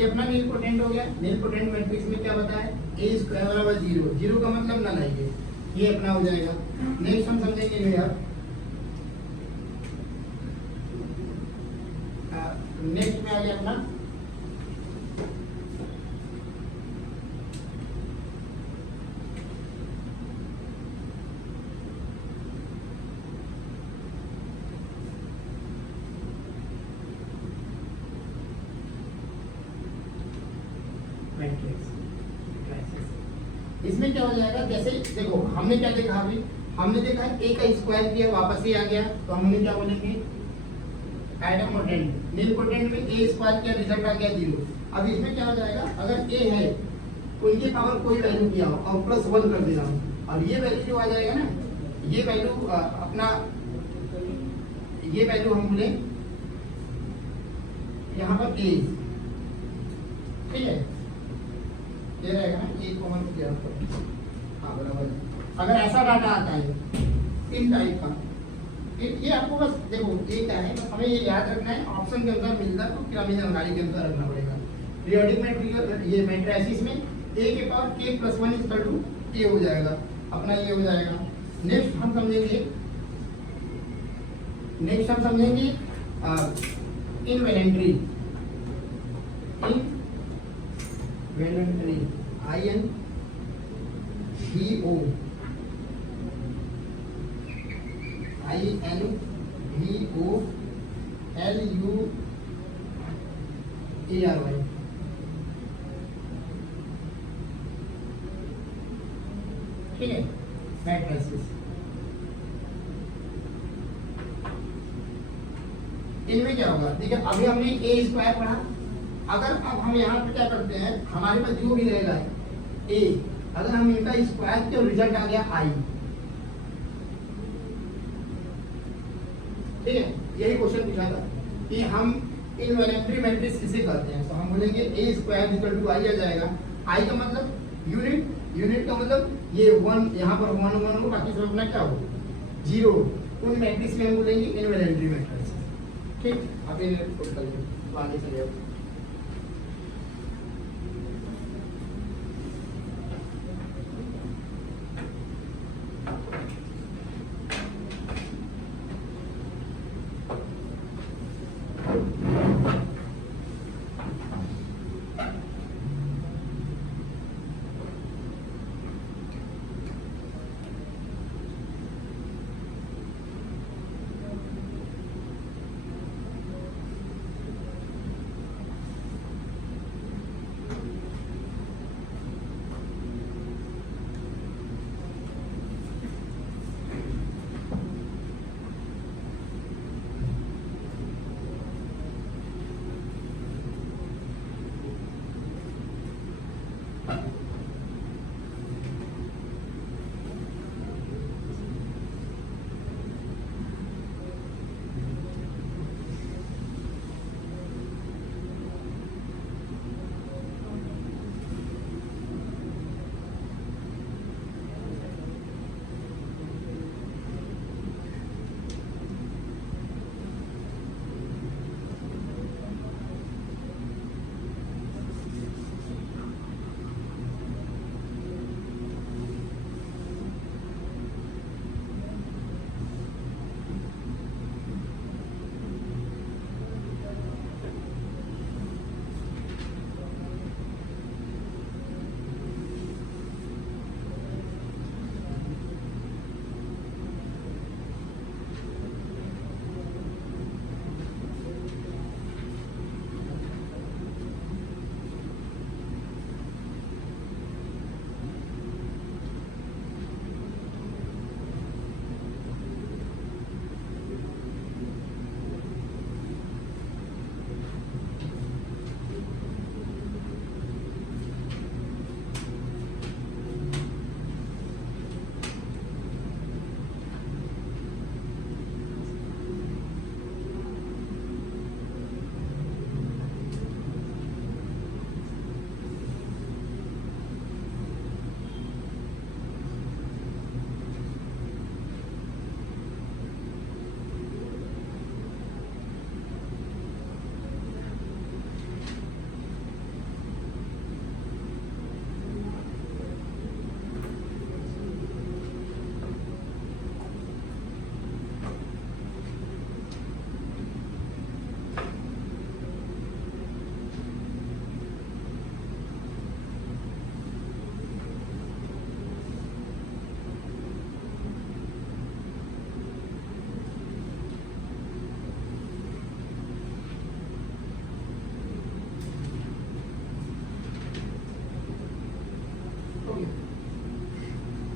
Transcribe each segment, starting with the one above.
ये अपना नीलपोटेंट हो गया। नीलपोटेंट मैट्रिक्स में क्या बताया, ए स्क्वायर बराबर 0, 0 का मतलब नल है, ये अपना हो जाएगा। नेक्स्ट हम समझेंगे भैया, नेक्स्ट में आ गया अपना इसमें क्या हो जाएगा, जैसे देखो हमने क्या देखा अभी, हमने देखा ए का स्क्वायर किया वापस ही आ गया, तो हमने क्या बोलेंगे आइडोपोटेंट। नीलपोटेंट में ए स्क्वायर किया रिजल्ट आ गया 0। अब इसमें क्या हो जाएगा, अगर ए है तो ये पावर कोई वैल्यू किया हो और प्लस 1 कर देना हो, और ये वैल्यू जो आ जाएगा ना, ये वैल्यू अपना ये वैल्यू हम बोले यहाँ पर ए, ठीक है, ये रहेगा ना ए कॉमन किया, हाँ बराबर। अगर ऐसा डाटा आता है इन टाइप का, ये आपको बस देखो ये क्या है, बस हमें ये याद रखना है, ऑप्शन के अनुसार मिलता है तो फिर हमें जानकारी के अनुसार रखना पड़ेगा। पीरियोडिक मैट्रिक्स ये मैट्रिसेस में ए के पावर k + 1 = a हो जाएगा, अपना ये हो जाएगा। नेक्स्ट हम समझेंगे इनवेलेंट्री, INVOLUARY, ठीक है, मैट्रिसेस। इनमें क्या होगा, देखिए अभी हमने ए स्क्वायर पढ़ा, अगर अब हम यहाँ पे क्या करते हैं, हमारे पास जो भी रहेगा ए, अगर हम इनका स्क्वायर किया रिजल्ट आ गया आई, ठीक है, यही क्वेश्चन पूछा था कि हम इनवेलेंट्री मैट्रिक्स किसे कहते हैं, तो हम बोलेंगे ए स्क्वायर इक्वल टू आई आ जाएगा। आई का मतलब यूनिट, यूनिट का मतलब ये 1 यहाँ पर 1 1 हो, बाकी सब अपना क्या हो 0, उन मैट्रिक्स में हम बोलेंगे इनवेलेंट्री मैट्रिक्स, ठीक। अब ये आगे चलिए,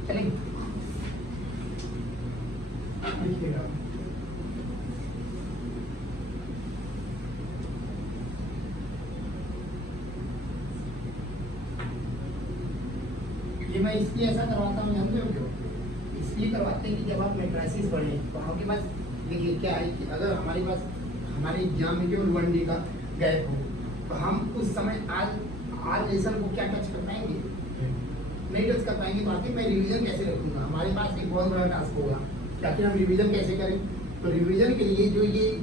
चलेंगे। देखिएगा ये मैं इसलिए ऐसा करवाता हूँ, जानते हो क्यों? इसलिए करवाते हैं कि जब आप मैट्रिसेस पढ़ें तो आपके पास देखिए क्या है कि अगर हमारे पास हमारे एग्जाम में केवल 1 डे का गैप हो तो हम उस समय आज लेसन को क्या टच कर पाएंगे? नहीं टच कर पाएंगे। तो आखिर मैं रिवीजन कैसे रखूंगा? हमारे पास एक बहुत बड़ा टास्क होगा कि आखिर हम रिवीजन कैसे करें। तो रिवीजन के लिए जो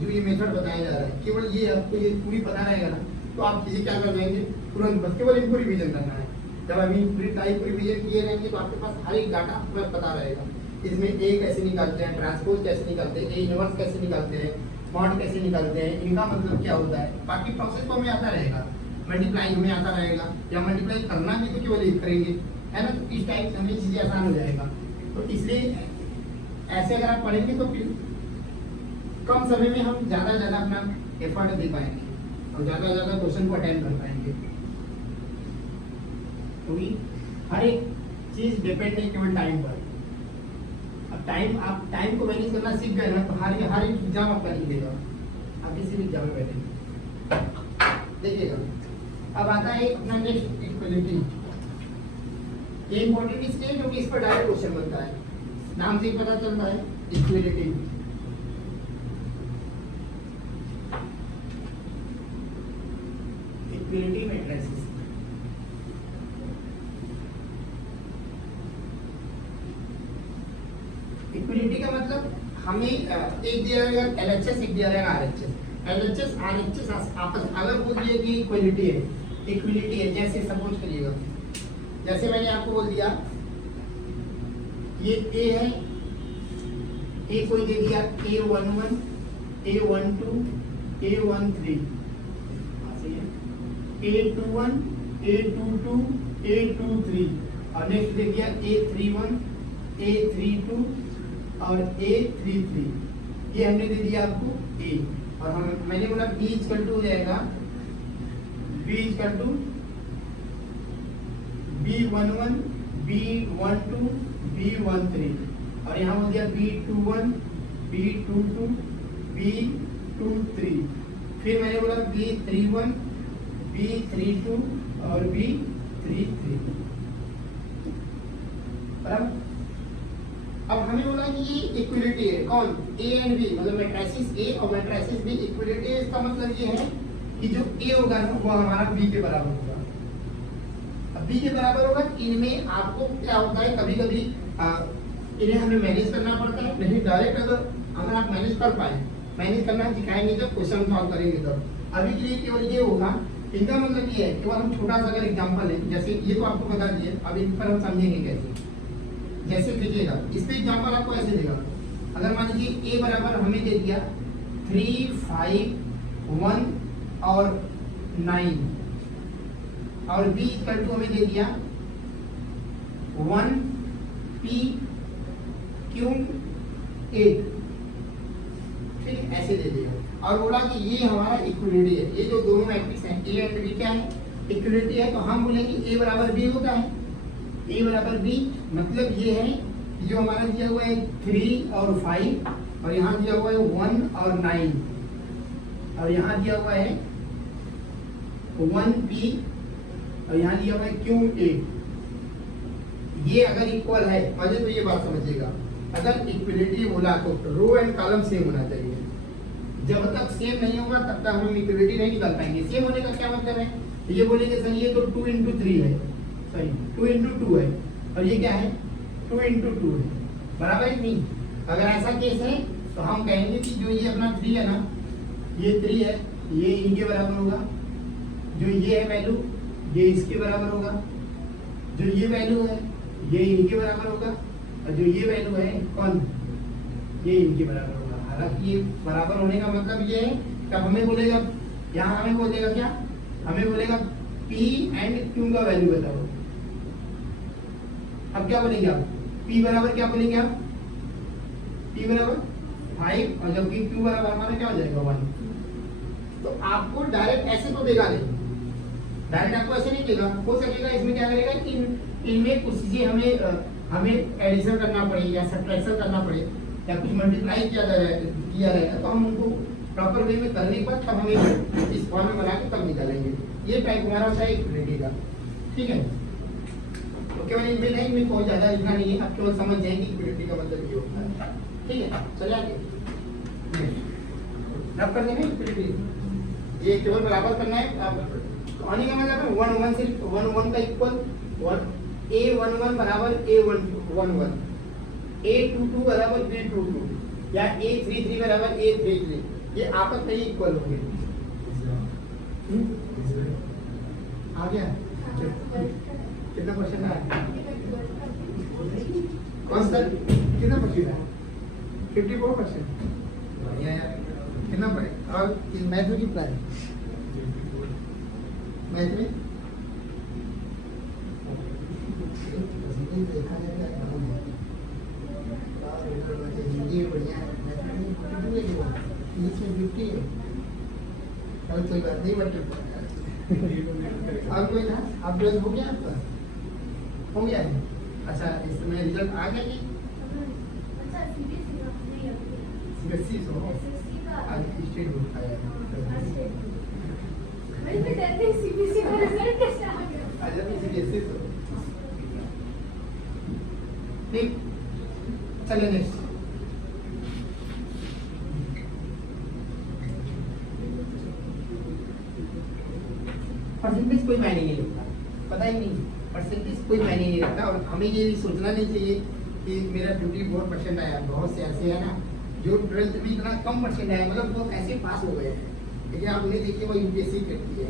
ये मेथड बताया जा रहा है, केवल ये आपको ये पूरी पता रहेगा ना, तो आप चीजें क्या कर जाएंगे तुरंत, बस केवल इनको रिवीजन करना है। जब अभी पूरी टाइप रिवीजन किए रहेंगे तो आपके पास हर एक डाटा पूरा पता रहेगा। इसमें ए कैसे निकालते हैं, ट्रांसपोज कैसे निकालते हैं, ए इनवर्स कैसे निकालते हैं, मॉड कैसे निकालते हैं, इनका मतलब क्या होता है। बाकी प्रोसेस तो हमें आता रहेगा, मल्टीप्लाई हमें आता रहेगा, या मल्टीप्लाई करना भी तो केवल एक करेंगे, है ना। तो इस टाइप से हमें चीजें आसान हो जाएगा। तो इसलिए ऐसे अगर आप पढ़ेंगे तो फिर कम समय में हम ज्यादा ज्यादा अपना एफर्ट दे पाएंगे और ज्यादा ज्यादा क्वेश्चन को अटेंड कर पाएंगे। क्योंकि हर एक चीज डिपेंड है केवल टाइम पर। अब आप टाइम को मैनेज करना सीख गए ना तो हर एक एग्जाम आपका निकलेगा, आप किसी भी एग्जाम में बैठेंगे। देखिएगा अब आता है अपना नेक्स्ट इक्वलिटी। ये इंपॉर्टेंट इसलिए क्योंकि इस पर डायरेक्ट क्वेश्चन बनता है, नाम से ही पता चलता है इक्वलिटी। इक्वलिटी मैट्रिसेस इक्वलिटी का मतलब हमें एक दिया रहेगा LHS, एक दिया रहेगा RHS। LHS RHS आपस अगर बोल दिया कि इक्वलिटी है, जैसे सपोज करिएगा, जैसे मैंने आपको बोल दिया ये A है, A कोई दे दिया A11, A12, A13, A21, A22, A23 और नेक्स्ट दे दिया A31, A32 और A33। ये हमने दे दिया आपको A और मैंने बोला B इक्वल टू हो जाएगा B equal to B11, B12, B13 और यहाँ हो गया B21, B22, B23। फिर मैंने बोला B31, B32 और B33। बराबर। अब हमें बोला कि ये इक्वलिटी है, कौन? A एंड B, मतलब मैट्रिसेस A और मैट्रिसेस B इक्वलिटी है। इसका मतलब ये है कि जो A होगा ना वो हमारा B के बराबर होगा। अब B के बराबर होगा, इनमें आपको क्या होता है कभी कभी इन्हें हमें मैनेज करना पड़ता है। नहीं डायरेक्ट अगर आप मैनेज कर पाए, मैनेज करना सिखाएंगे जब क्वेश्चन सॉल्व करेंगे तब। अभी के लिए केवल ये होगा, इनका मतलब ये है केवल हम छोटा सा अगर एग्जाम्पल लें, जैसे ये तो आपको बता दिए, अब इन पर हम समझेंगे कैसे। जैसे देखिएगा इस पे एग्जाम्पल आपको ऐसे देगा, अगर मान लीजिए A बराबर हमें दे दिया 3, 5, 1 और 9 और B इक्वल टू हमें दे दिया 1, P, Q, 8, ठीक ऐसे दे देगा और बोला कि ये हमारा इक्वलिटी है। ये जो दोनों मैट्रिक्स हैं A एंड B क्या है? इक्वलिटी है। तो हम बोलेंगे A बराबर B होता है। A बराबर B मतलब ये है जो हमारा दिया हुआ है 3 और 5 और यहाँ दिया हुआ है 1 और 9 और यहाँ दिया हुआ है 1P और यहाँ दिया हुआ है Q8। ये अगर इक्वल है, पहले तो ये बात समझिएगा, अगर इक्वलिटी बोला तो रो एंड कॉलम सेम होना चाहिए। जब तक सेम नहीं होगा तब तक हम इक्वलिटी नहीं निकाल पाएंगे। सेम होने का क्या मतलब है? ये बोलेंगे सर ये तो 2 into 3 है, सॉरी 2 into 2 है और ये क्या है 2 into 2 है, बराबर है नहीं? अगर ऐसा केस है तो हम कहेंगे कि जो ये अपना 3 है ना, ये 3 है, ये इनके बराबर होगा। जो ये है वैल्यू ये इसके बराबर होगा। जो ये वैल्यू है ये इनके बराबर होगा और जो ये वैल्यू है कौन, ये इनके बराबर होगा। हालांकि ये बराबर होने का मतलब ये है कि अब हमें बोलेगा, यहाँ हमें बोलेगा क्या, हमें बोलेगा P एंड Q का वैल्यू बताओ। अब क्या बोलेंगे आप? P बराबर क्या बोलेंगे आप? P बराबर 5 और जबकि Q बराबर हमारा क्या हो जाएगा 1। तो आपको डायरेक्ट ऐसे तो देगा नहीं, डायरेक्ट आपको ऐसे नहीं देगा। हो सकेगा इसमें क्या करेगा कि इनमें कुछ चीजें हमें हमें एडिशन करना पड़े या सब्ट्रैक्शन करना पड़े या कुछ मल्टीप्लाई किया रहेगा तो हम उनको प्रॉपर वे में करने के बाद तब हमें इस फॉर्म में बना के तब निकालेंगे। ये टाइप हमारा होता है इक्विलिटी का। ठीक है, तो केवल इनमें नहीं, में कोई ज्यादा लिखना नहीं है, आप केवल समझ जाएंगे इक्विलिटी का मतलब ये होता है। ठीक है, चलिए आगे रब कर देंगे इक्विलिटी। ये केवल बराबर करना है। अब आने का मतलब है 1 1 सिर्फ 1 1 का इक्वल 1 A11 बराबर A11, A22 बराबर B22 या A33 बराबर A33, ये आपस में ही इक्वल होंगे। आ गया? कितना क्वेश्चन आया? कौन सा कितना क्वेश्चन है? 54%। बढ़िया यार, कितना पड़े? और मैथ में कितना है? मैथ में देखा जाए हिंदी बढ़िया है, इंग्लिश में 50 है। चलो कोई बात नहीं, बट और कोई था? आप ट्वेल्थ हो गया आपका? हो गया है? अच्छा, इसमें रिजल्ट आ गया कि सीबीएसई हो? आज स्टेट बोर्ड का है। मैं भी कहते हैं सीबीएसई का रिजल्ट कैसे आ गया? आज अभी सीबीएसई हो। ठीक, चलिए नेक्स्ट। परसेंटेज कोई मायने नहीं रखता, पता ही नहीं, परसेंटेज कोई मायने नहीं रखता। और हमें ये भी सोचना नहीं चाहिए कि मेरा 54% आया। बहुत से ऐसे है ना जो 12th में इतना कम परसेंट आया, मतलब वो ऐसे पास हो गए हैं, लेकिन आप उन्हें देखिए वो यूपीएससी करती है।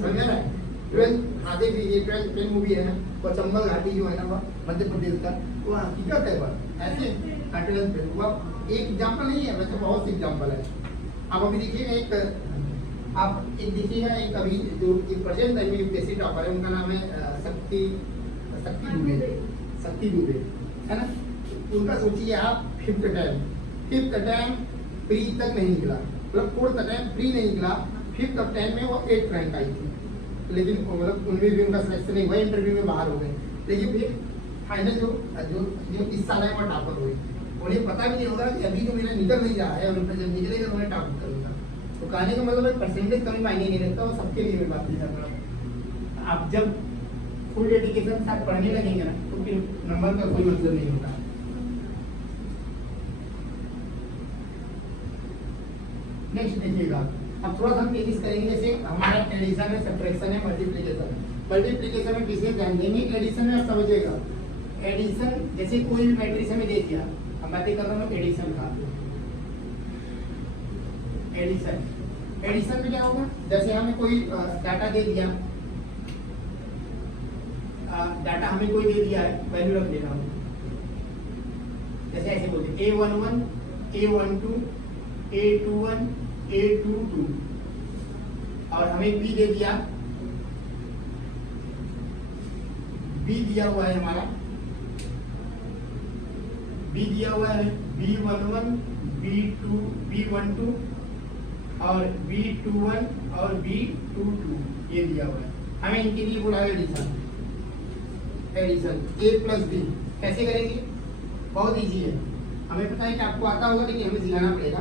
समझ रहा है? 12th हाँ देख लीजिए, 12th फिल्म मूवी है ना, वो चंबल घाटी जो है ना, वो मध्य प्रदेश का, वो हकीकत है। वह ऐसे 12th फिल्म वो एक एग्जाम्पल नहीं है, वैसे बहुत से एग्जाम्पल है। आप अभी देखिएगा आप एक देखिएगा, एक अभी जो एक प्रेजेंट टाइम में यूपीएससी टॉपर है, उनका नाम है शक्ति दुबे है ना। उनका सोचिए आप, फिफ्थ टाइम प्री तक नहीं निकला, मतलब फोर्थ टाइम प्री नहीं निकला, फिफ्थ ऑफ टाइम में वो 8th रैंक आई थी, लेकिन मतलब उनमें भी उनका सिलेक्शन नहीं हुआ, इंटरव्यू में बाहर हो गए। लेकिन फिर फाइनल जो इस साल है वो टॉपर हुई। उन्हें पता भी नहीं होगा कि अभी तो मेरा निकल नहीं रहा है, और उनका जब निकलेगा तो मैं टॉपर करूँगा। तो कहने का मतलब परसेंटेज कमी मायने नहीं रखता, वो सबके लिए मैं बात नहीं कर रहा। आप जब फुल डेडिकेशन साथ पढ़ने लगेंगे ना, तो फिर नंबर का कोई मतलब नहीं होता। नेक्स्ट देखिएगा, अब थोड़ा सा हम तेजी करेंगे। जैसे हमारा एडिशन है, सब्ट्रैक्शन है, मल्टीप्लिकेशन है। मल्टीप्लिकेशन में विशेष ध्यान देंगे, एडिशन में आप समझिएगा। एडिशन जैसे कोई भी मैट्रिक्स हमें दे दिया, हम बातें कर रहा हूँ एडिशन का। एडिशन में क्या होगा? जैसे हमें कोई डाटा दे दिया, डाटा हमें कोई दे दिया है, वैल्यू रख देना होगा। जैसे ऐसे बोलते A11, A12, A21, A22, और हमें B दे दिया, B दिया हुआ है हमारा, B दिया हुआ है B11, B12 और B21 और B22 ये दिया हुआ है। हमें इनके लिए बोला है एडिशन। A प्लस B कैसे करेंगे? बहुत इजी है, हमें पता है कि आपको आता होगा, लेकिन हमें सिखाना पड़ेगा।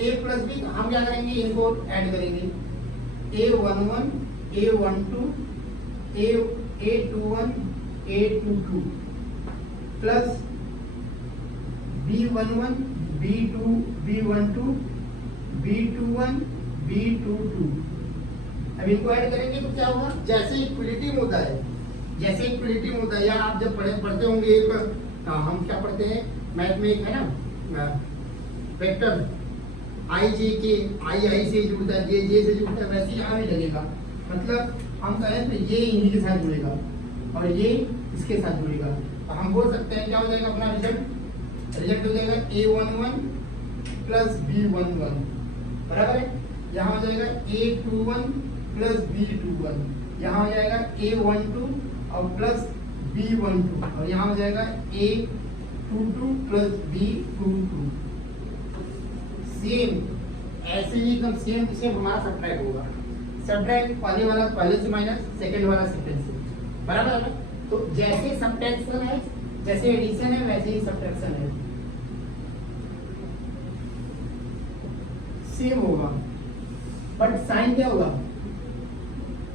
A प्लस B हम क्या करेंगे, इनको ऐड करेंगे। A11, A12, A21, A22 plus B11, B12, B21, B22। अब इनको ऐड करेंगे तो क्या होगा? जैसे इक्विलिटी में होता है, जैसे इक्विलिटी में होता है, या आप जब पढ़ते होंगे एक हम क्या पढ़ते हैं मैथ में, एक है ना वेक्टर आई जे के, आई से जुड़ता है, जे से जुड़ता है, वैसे यहाँ भी लगेगा। मतलब हम कहें तो ये इन्हीं के साथ जुड़ेगा और ये इसके साथ जुड़ेगा, तो हम बोल सकते हैं क्या हो जाएगा अपना रिजल्ट हो जाएगा A11 प्लस B11 बराबर है। यहाँ हो जाएगा A21 प्लस B21, यहाँ हो जाएगा A12 और प्लस B12, और यहाँ हो जाएगा A22 प्लस B22। सेम ऐसे ही एकदम सेम सेम हमारा सब्ट्रैक्ट होगा। सब्ट्रैक्ट पहले वाला पहले से माइनस, सेकंड वाला सेकंड से, बराबर है। तो जैसे सब्ट्रैक्शन है, जैसे एडिशन है, वैसे ही सब्ट्रैक्शन है, सेम होगा, बट साइन क्या होगा,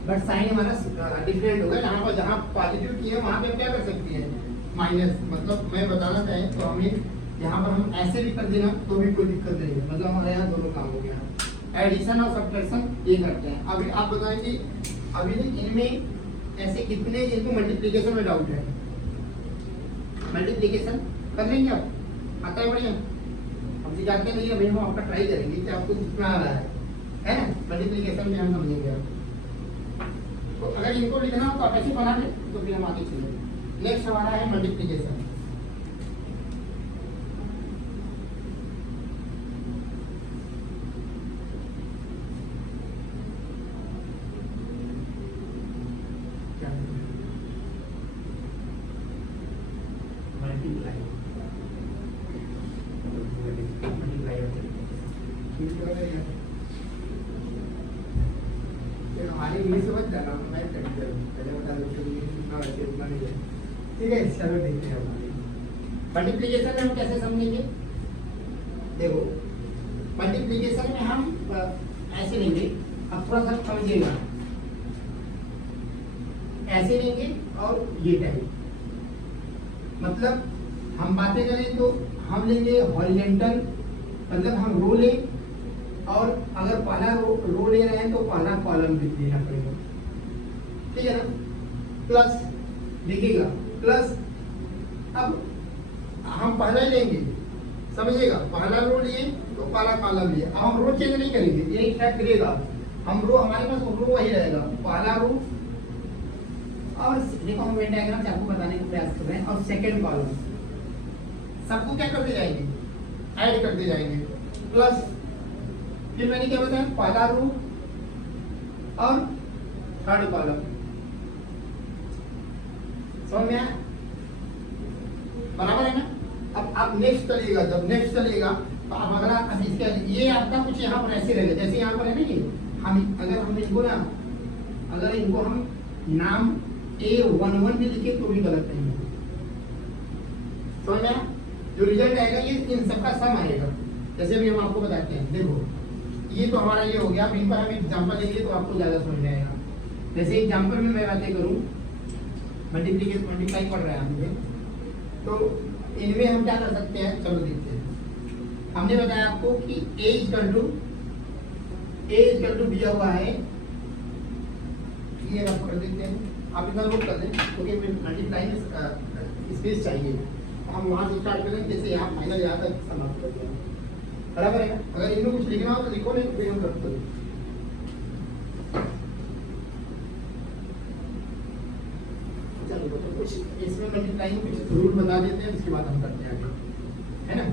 बट साइन हमारा डिफरेंट होगा। यहाँ पर जहाँ पॉजिटिव की है वहाँ पे क्या कर सकती है, माइनस। मतलब मैं बताना चाहें तो हमें यहाँ पर हम ऐसे भी कर देना तो भी कोई दिक्कत नहीं है, मतलब हमारे यहाँ दोनों काम हो गया। एडिशन और सब्ट्रैक्शन ये करते हैं। अभी आप बताएंगे अभी इनमें ऐसे कितने जिनको मल्टीप्लिकेशन में डाउट है, मल्टीप्लिकेशन कर लेंगे आप, आता है बढ़िया, हम सिखाते नहीं है, हम आपका ट्राई करेंगे कि आपको कितना आ रहा है ना। मल्टीप्लिकेशन में हम समझेंगे आप। तो अगर इनको लिखना हो तो आप ऐसे बना लें, तो फिर हम आगे चलेंगे। नेक्स्ट हमारा है मल्टीप्लिकेशन। हमारे इंग्लिश समझ जाना, मैं पहले बता दूं कितना वैसे उतना नहीं है। ठीक है, चलो देखते हैं हमारे मल्टीप्लिकेशन में हम कैसे समझेंगे। देखो मल्टीप्लिकेशन में हम ऐसे लेंगे, अब थोड़ा सा समझिएगा, ऐसे लेंगे और ये टाइप, मतलब हम बातें करें तो हम लेंगे हॉरिजॉन्टल, मतलब हम रो लें, और अगर पहला रो ले रहे हैं तो पहला कॉलम लिख देना पड़ेगा, ठीक है ना। प्लस लिखिएगा, प्लस अब हम पहला ही लेंगे, समझिएगा, पहला रो लिए तो पहला कॉलम लिए। अब हम रो चेंज नहीं करेंगे, ये फैक्ट रहेगा, हम रो हमारे पास रो वही रहेगा, पहला रो और देखो हम वेन डायग्राम से आपको बताने का प्रयास कर रहे हैं। और सेकेंड कॉलम सबको क्या करते जाएंगे, ऐड करते जाएंगे, प्लस फिर मैंने क्या बताया, पहला रो और थर्ड कॉलम, समझ में आया, बराबर है ना। अब आप नेक्स्ट चलिएगा, जब नेक्स्ट चलिएगा तो आप अगला इसका ये आपका कुछ यहाँ पर ऐसे रहेगा, जैसे यहाँ पर है ना, ये हम अगर हम इनको ना, अगर इनको हम नाम A11 भी लिखे तो भी गलत नहीं है, समझ में आया। जो रिजल्ट आएगा ये इन सबका सम आएगा, जैसे भी हम आपको बताते हैं। देखो ये तो हमारा ये हो गया, अब इन पर हम एग्जाम्पल लेंगे तो आपको ज्यादा समझ में आएगा। जैसे एग्जाम्पल में मैं बातें करूँ, मल्टीप्लिकेशन मल्टीप्लाई पढ़ रहे हैं मुझे, तो इनमें हम क्या कर सकते हैं, चलो देखते हैं। हमने बताया आपको कि A इक्वल टू दिया हुआ है, ये आप कर देते हैं, आप इतना नोट कर दें क्योंकि मल्टीप्लाई में स्पेस चाहिए, हम वहां से स्टार्ट करें, जैसे यहाँ फाइनल यहाँ तक समाप्त कर दिया, बराबर है। अगर इनको कुछ लिखना हो तो लिखो, नहीं तो फिर हम करते हैं। चलो तो कुछ इसमें मल्टीप्लाई में कुछ रूल बता देते हैं, उसके बाद हम करते हैं आगे, है ना।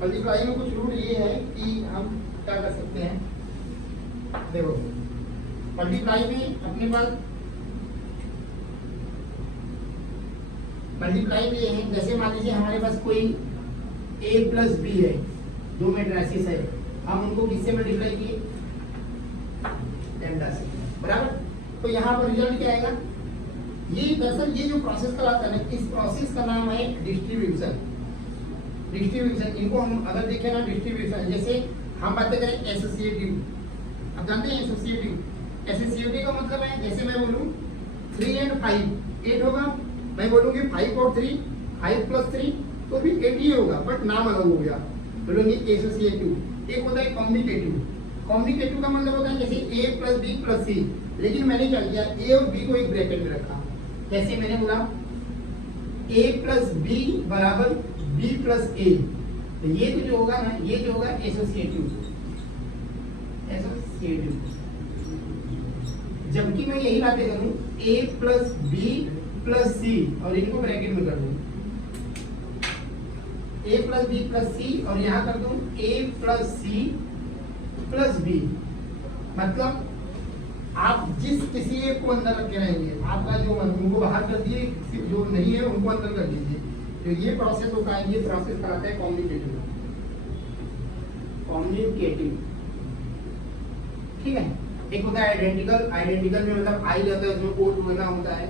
मल्टीप्लाई में कुछ रूल ये है कि हम क्या कर सकते हैं, देखो मल्टीप्लाई में अपने पास मल्टीप्लाई में है, जैसे मान लीजिए हमारे पास कोई A प्लस B है, दो मैट्रिसेस है, हम उनको किससे मल्टीप्लाई किए, लैम्डा से, बराबर। तो यहाँ पर रिजल्ट क्या आएगा, ये दरअसल ये जो प्रोसेस कराता है ना, इस प्रोसेस का नाम है डिस्ट्रीब्यूशन। डिस्ट्रीब्यूशन इनको हम अगर देखें ना, डिस्ट्रीब्यूशन जैसे हम बातें करें एसोसिएटिव, आप जानते हैं एसोसिएटिव। एसोसिएटिव का मतलब है, जैसे मैं बोलूँ 3 and 5 8 होगा, मैं बोलूँगी 5 और 3 5 प्लस 3 तो भी 8 ही होगा, बट नाम अलग हो गया, बोलोगे एसोसिएटिव। एक होता है कम्युनिकेटिव। कम्युनिकेटिव का मतलब होता है जैसे A plus B plus C, लेकिन मैंने क्या किया, A और B को एक ब्रैकेट में रखा, जैसे मैंने बोला A प्लस B बराबर B प्लस A, तो ये तो जो होगा ना, ये जो होगा एसोसिएटिव। जबकि मैं यही बातें करूं A plus B plus C और इनको ब्रैकेट में कर दूं, A plus B plus C और यहाँ कर दूं A plus C plus B, मतलब आप जिस किसी एक को अंदर रख के रहेंगे, आपका जो उनको बाहर कर दिए, जो नहीं है उनको अंदर कर दीजिए, तो ये प्रोसेस होता है, ये प्रोसेस कराता है कम्युनिकेटिव। ठीक है। एक होता है आइडेंटिकल। आइडेंटिकल में मतलब आई रहता है, उसमें O2 बना होता है,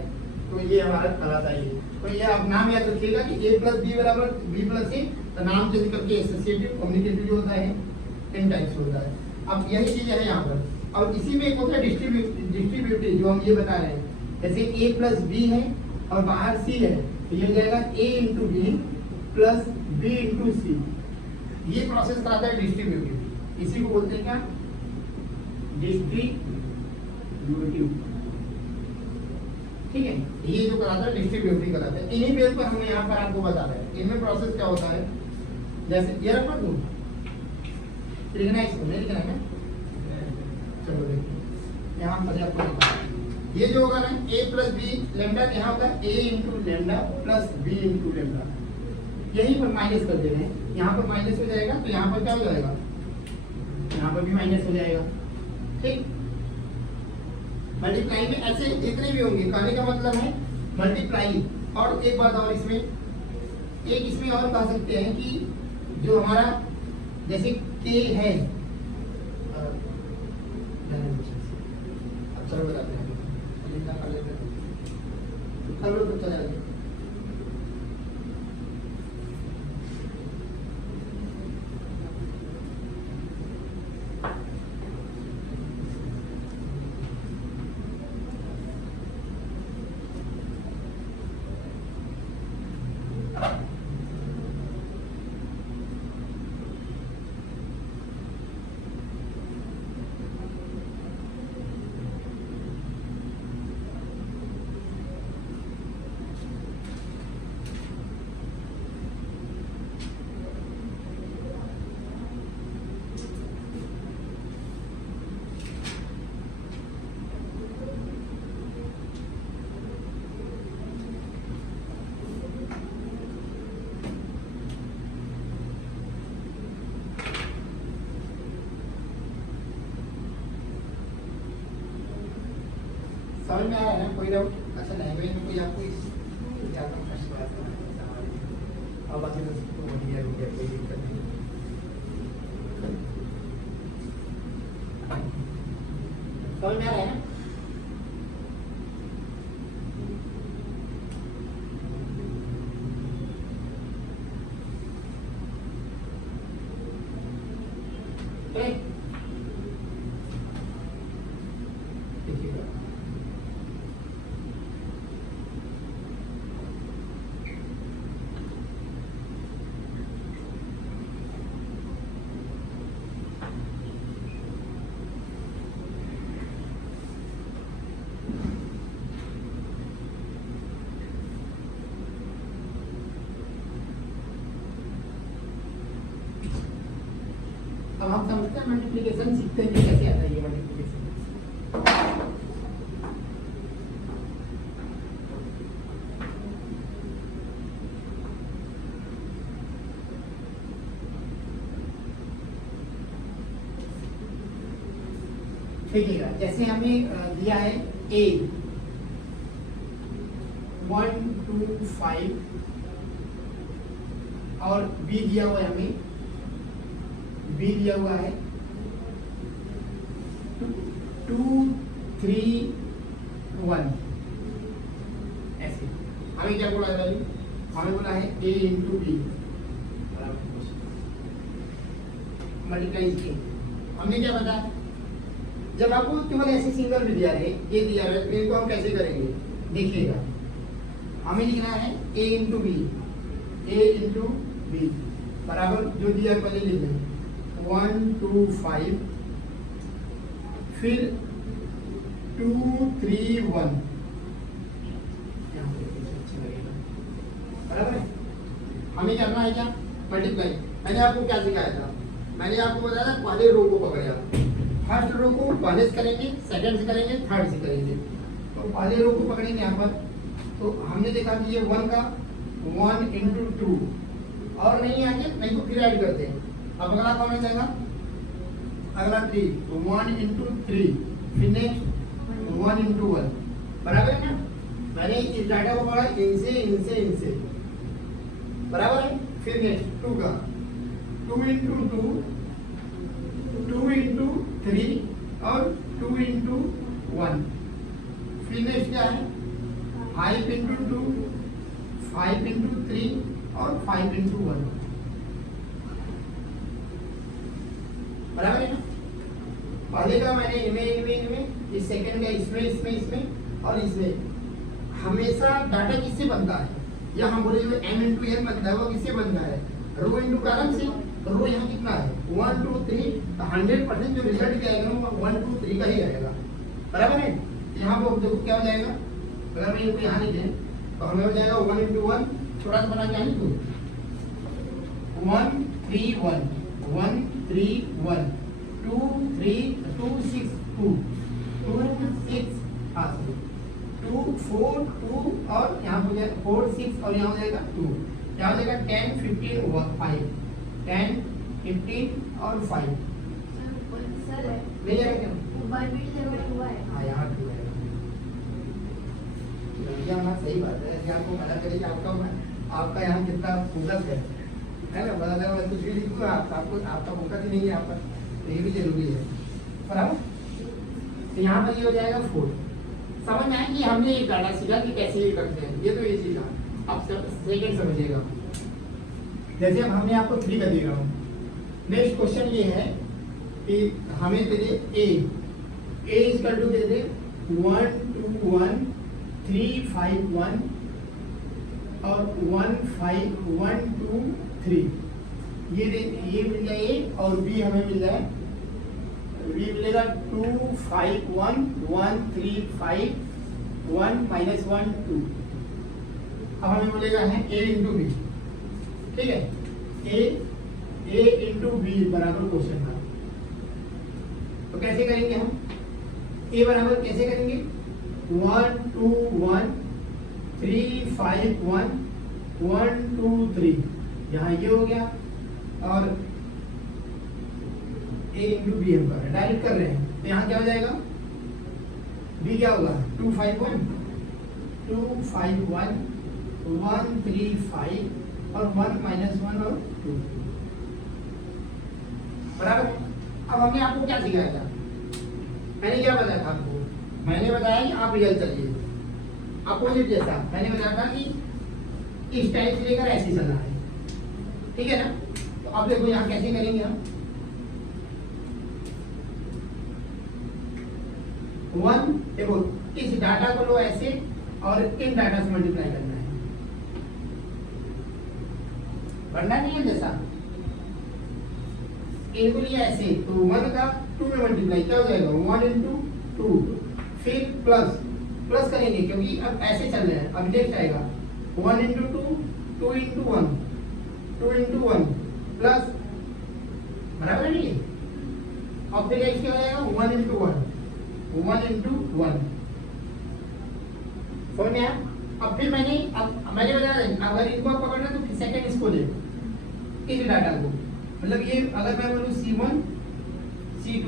तो ये हमारा कहलाता है। तो ये आप नाम याद रखिएगा कि a प्लस बी बराबर b प्लस ए, तो नाम चेंज करके एसोसिएटिव कम्युनिकेटिव जो होता है इन टाइप्स होता है। अब यही चीज है यहाँ पर। और इसी में एक होता है डिस्ट्रीब्यूटिव जो हम ये बता रहे हैं, जैसे a प्लस बी है और बाहर c है, तो ये हो जाएगा a into B plus b into C. ये प्रोसेस कराता है डिस्ट्रीब्यूटिव, इसी को बोलते हैं क्या, डिस्ट्रीब्यूटिव। ठीक है, ये जो कराता है डिस्ट्रीब्यूटिव कराता है। इन्हीं बेस पर हम यहाँ पर आपको बता रहे हैं इनमें प्रोसेस क्या होता है। जैसे ये रख दूं, लिखना है इसको, नहीं लिखना है, चलो देखिए यहाँ पर आपको लिखा है। ये जो होगा ना a प्लस बी लेमडा, यहाँ होगा a into lambda plus b into lambda, यहीं पर माइनस कर दे रहे हैं। यहाँ पर माइनस हो जाएगा तो यहाँ पर क्या हो जाएगा, यहाँ पर भी माइनस हो जाएगा। ठीक, मल्टीप्लाई में ऐसे जितने भी होंगे, कहने का मतलब है मल्टीप्लाई। और एक बात और इसमें, एक इसमें और कह सकते हैं कि जो हमारा जैसे k है, चलो बताते हैं, चलो तो चला जाए। समझ में आ रहा है ना, कोई डाउट? अच्छा, लैंग्वेज में कोई आपको ज़्यादा कष्ट बात है, और बाकी तो बढ़िया हो गया, कोई दिक्कत नहीं। समझ में आ रहा है ना? अब हम समझते हैं मल्टीप्लिकेशन, सीखते हैं कि कैसे आता है ये मल्टीप्लिकेशन। देखिएगा, जैसे हमें दिया है a 1 2 5 और b दिया हुआ है हमें, b दिया हुआ है 2 3 1। ऐसे हमें क्या बोला है वैल्यू, हमें बोला है a इंटू बी मल्टीप्लाई की। हमने क्या बताया, जब आपको केवल ऐसे सिंगल भी दिया है, ये दिया है, तो इनको हम कैसे करेंगे, देखिएगा। हमें लिखना है a into B, a into B बराबर जो दिया है पहले लिख लें 1 2 5 फिर 2 3 1, बराबर है। हमें करना है क्या, मल्टीप्लाई। मैंने आपको क्या सिखाया था, मैंने आपको बताया था पहले रो को पकड़े आप, फर्स्ट रो को पहले से करेंगे, सेकंड से करेंगे, थर्ड से करेंगे। तो पहले रो को पकड़ेंगे यहाँ पर, तो हमने देखा कि ये 1 का 1 इंटू 2 और नहीं आगे, नहीं तो फिर ऐड करते हैं। अब अगला कौन हो जाएगा, अगला 3, तो 1 इंटू 3 फिर नेक्स्ट 1 इंटू 1, बराबर है ना। मैंने इस डाटा को पढ़ा इनसे बराबर है। फिर नेक्स्ट 2 का 2 इंटू 2 2 इंटू 3 और 2 इंटू 1। फिर नेक्स्ट क्या है, 5 इंटू 2, 5 इंटू 3 और 5 इंटू 1, बराबर है ना। पहले का मैंने इनमें, इस सेकंड का इसमें और इसमें। हमेशा डाटा किससे बनता है, या हम बोले जो m इंटू n बनता है वो किससे बनता है, रो इंटू कॉलम से। तो रो यहाँ कितना है 1 2 3, तो 100% जो रिजल्ट क्या आएगा वो 1 2 3 का ही आएगा, बराबर है। यहाँ पर देखो क्या हो जाएगा, अगर मैं इनको यहाँ लिखे तो हमें हो जाएगा 1 इंटू 1, थोड़ा सा बना के आने दो, 1 3 1 1 3 1 2 3 2 6 2 2 6 हाँ 2 4 2 और यहाँ हो जाएगा 4 6 और यहाँ हो जाएगा 2, यहाँ हो जाएगा 10 15 और 5, 10 15 और 5 सर ले जाएगा क्या, मोबाइल भी लेवल हुआ है। हाँ यहाँ 2 है। यहाँ सही बात है, ऐसे आपको मना करेगी आपका यहाँ कितना फोकस है ना, बता दें मैं कुछ भी लिखूँ आपको आपका फोकस ही नहीं है यहाँ पर, तो ये भी जरूरी है, बराबर। तो यहाँ पर ये हो जाएगा 4। समझ में आए कि हमने एक डाटा सीखा कि कैसे ये करते हैं, ये तो ये सीखा। अब सेकंड समझिएगा, जैसे अब हमने आपको 3 का दे रहा हूँ। नेक्स्ट क्वेश्चन ये है कि हमें दे दे ए इक्वल टू दे दे 1 2 1 3 5 1 और 1 5 1 2 3, ये मिल जाए ए, और बी हमें मिल जाए, बी मिलेगा 2 5 1 1 3 5 1 माइनस 1 2। अब हमें मिलेगा है ए इंटू बी, ठीक है, ए इंटू बी बराबर क्वेश्चन मार्क। तो कैसे करेंगे हम, ए बराबर कैसे करेंगे 1 2 1 3 5 1 1 2 3, यहाँ ये हो गया, और ए इंटू बी हम कर डायरेक्ट कर रहे हैं, तो यहाँ क्या हो जाएगा, बी क्या होगा 2 5 1 2 5 1 1 3 5 और 1 माइनस 1 और 2, बराबर। अब हमने आपको क्या सिखाया था, मैंने क्या बताया था आपको, मैंने बताया कि आप रिजल्ट चलिए अपोजिट जैसा, मैंने बताया था कि इस टाइप से लेकर ऐसे चलना है, ठीक है ना। तो अब देखो यहाँ कैसे करेंगे हम, 1 देखो इस डाटा को लो ऐसे और इन डाटा से मल्टीप्लाई करना है, बढ़ना नहीं है जैसा, इनको लिया ऐसे तो 1 का 2 में मल्टीप्लाई क्या हो जाएगा 1 इंटू 2, फिर प्लस करेंगे क्योंकि अब ऐसे चल रहे हैं। अब नेक्स्ट आएगा 1 इंटू 2 2 इंटू 1 2 इंटू 1 प्लस, बराबर नहीं, अब फिर नेक्स्ट क्या हो जाएगा 1 इंटू 1 इंटू 1, समझ में आया। अब फिर मैंने बताया अगर इनको पकड़ना तो फिर सेकंड इसको ले, इस डाटा को, मतलब ये अगर मैं बोलूँ C1 C2,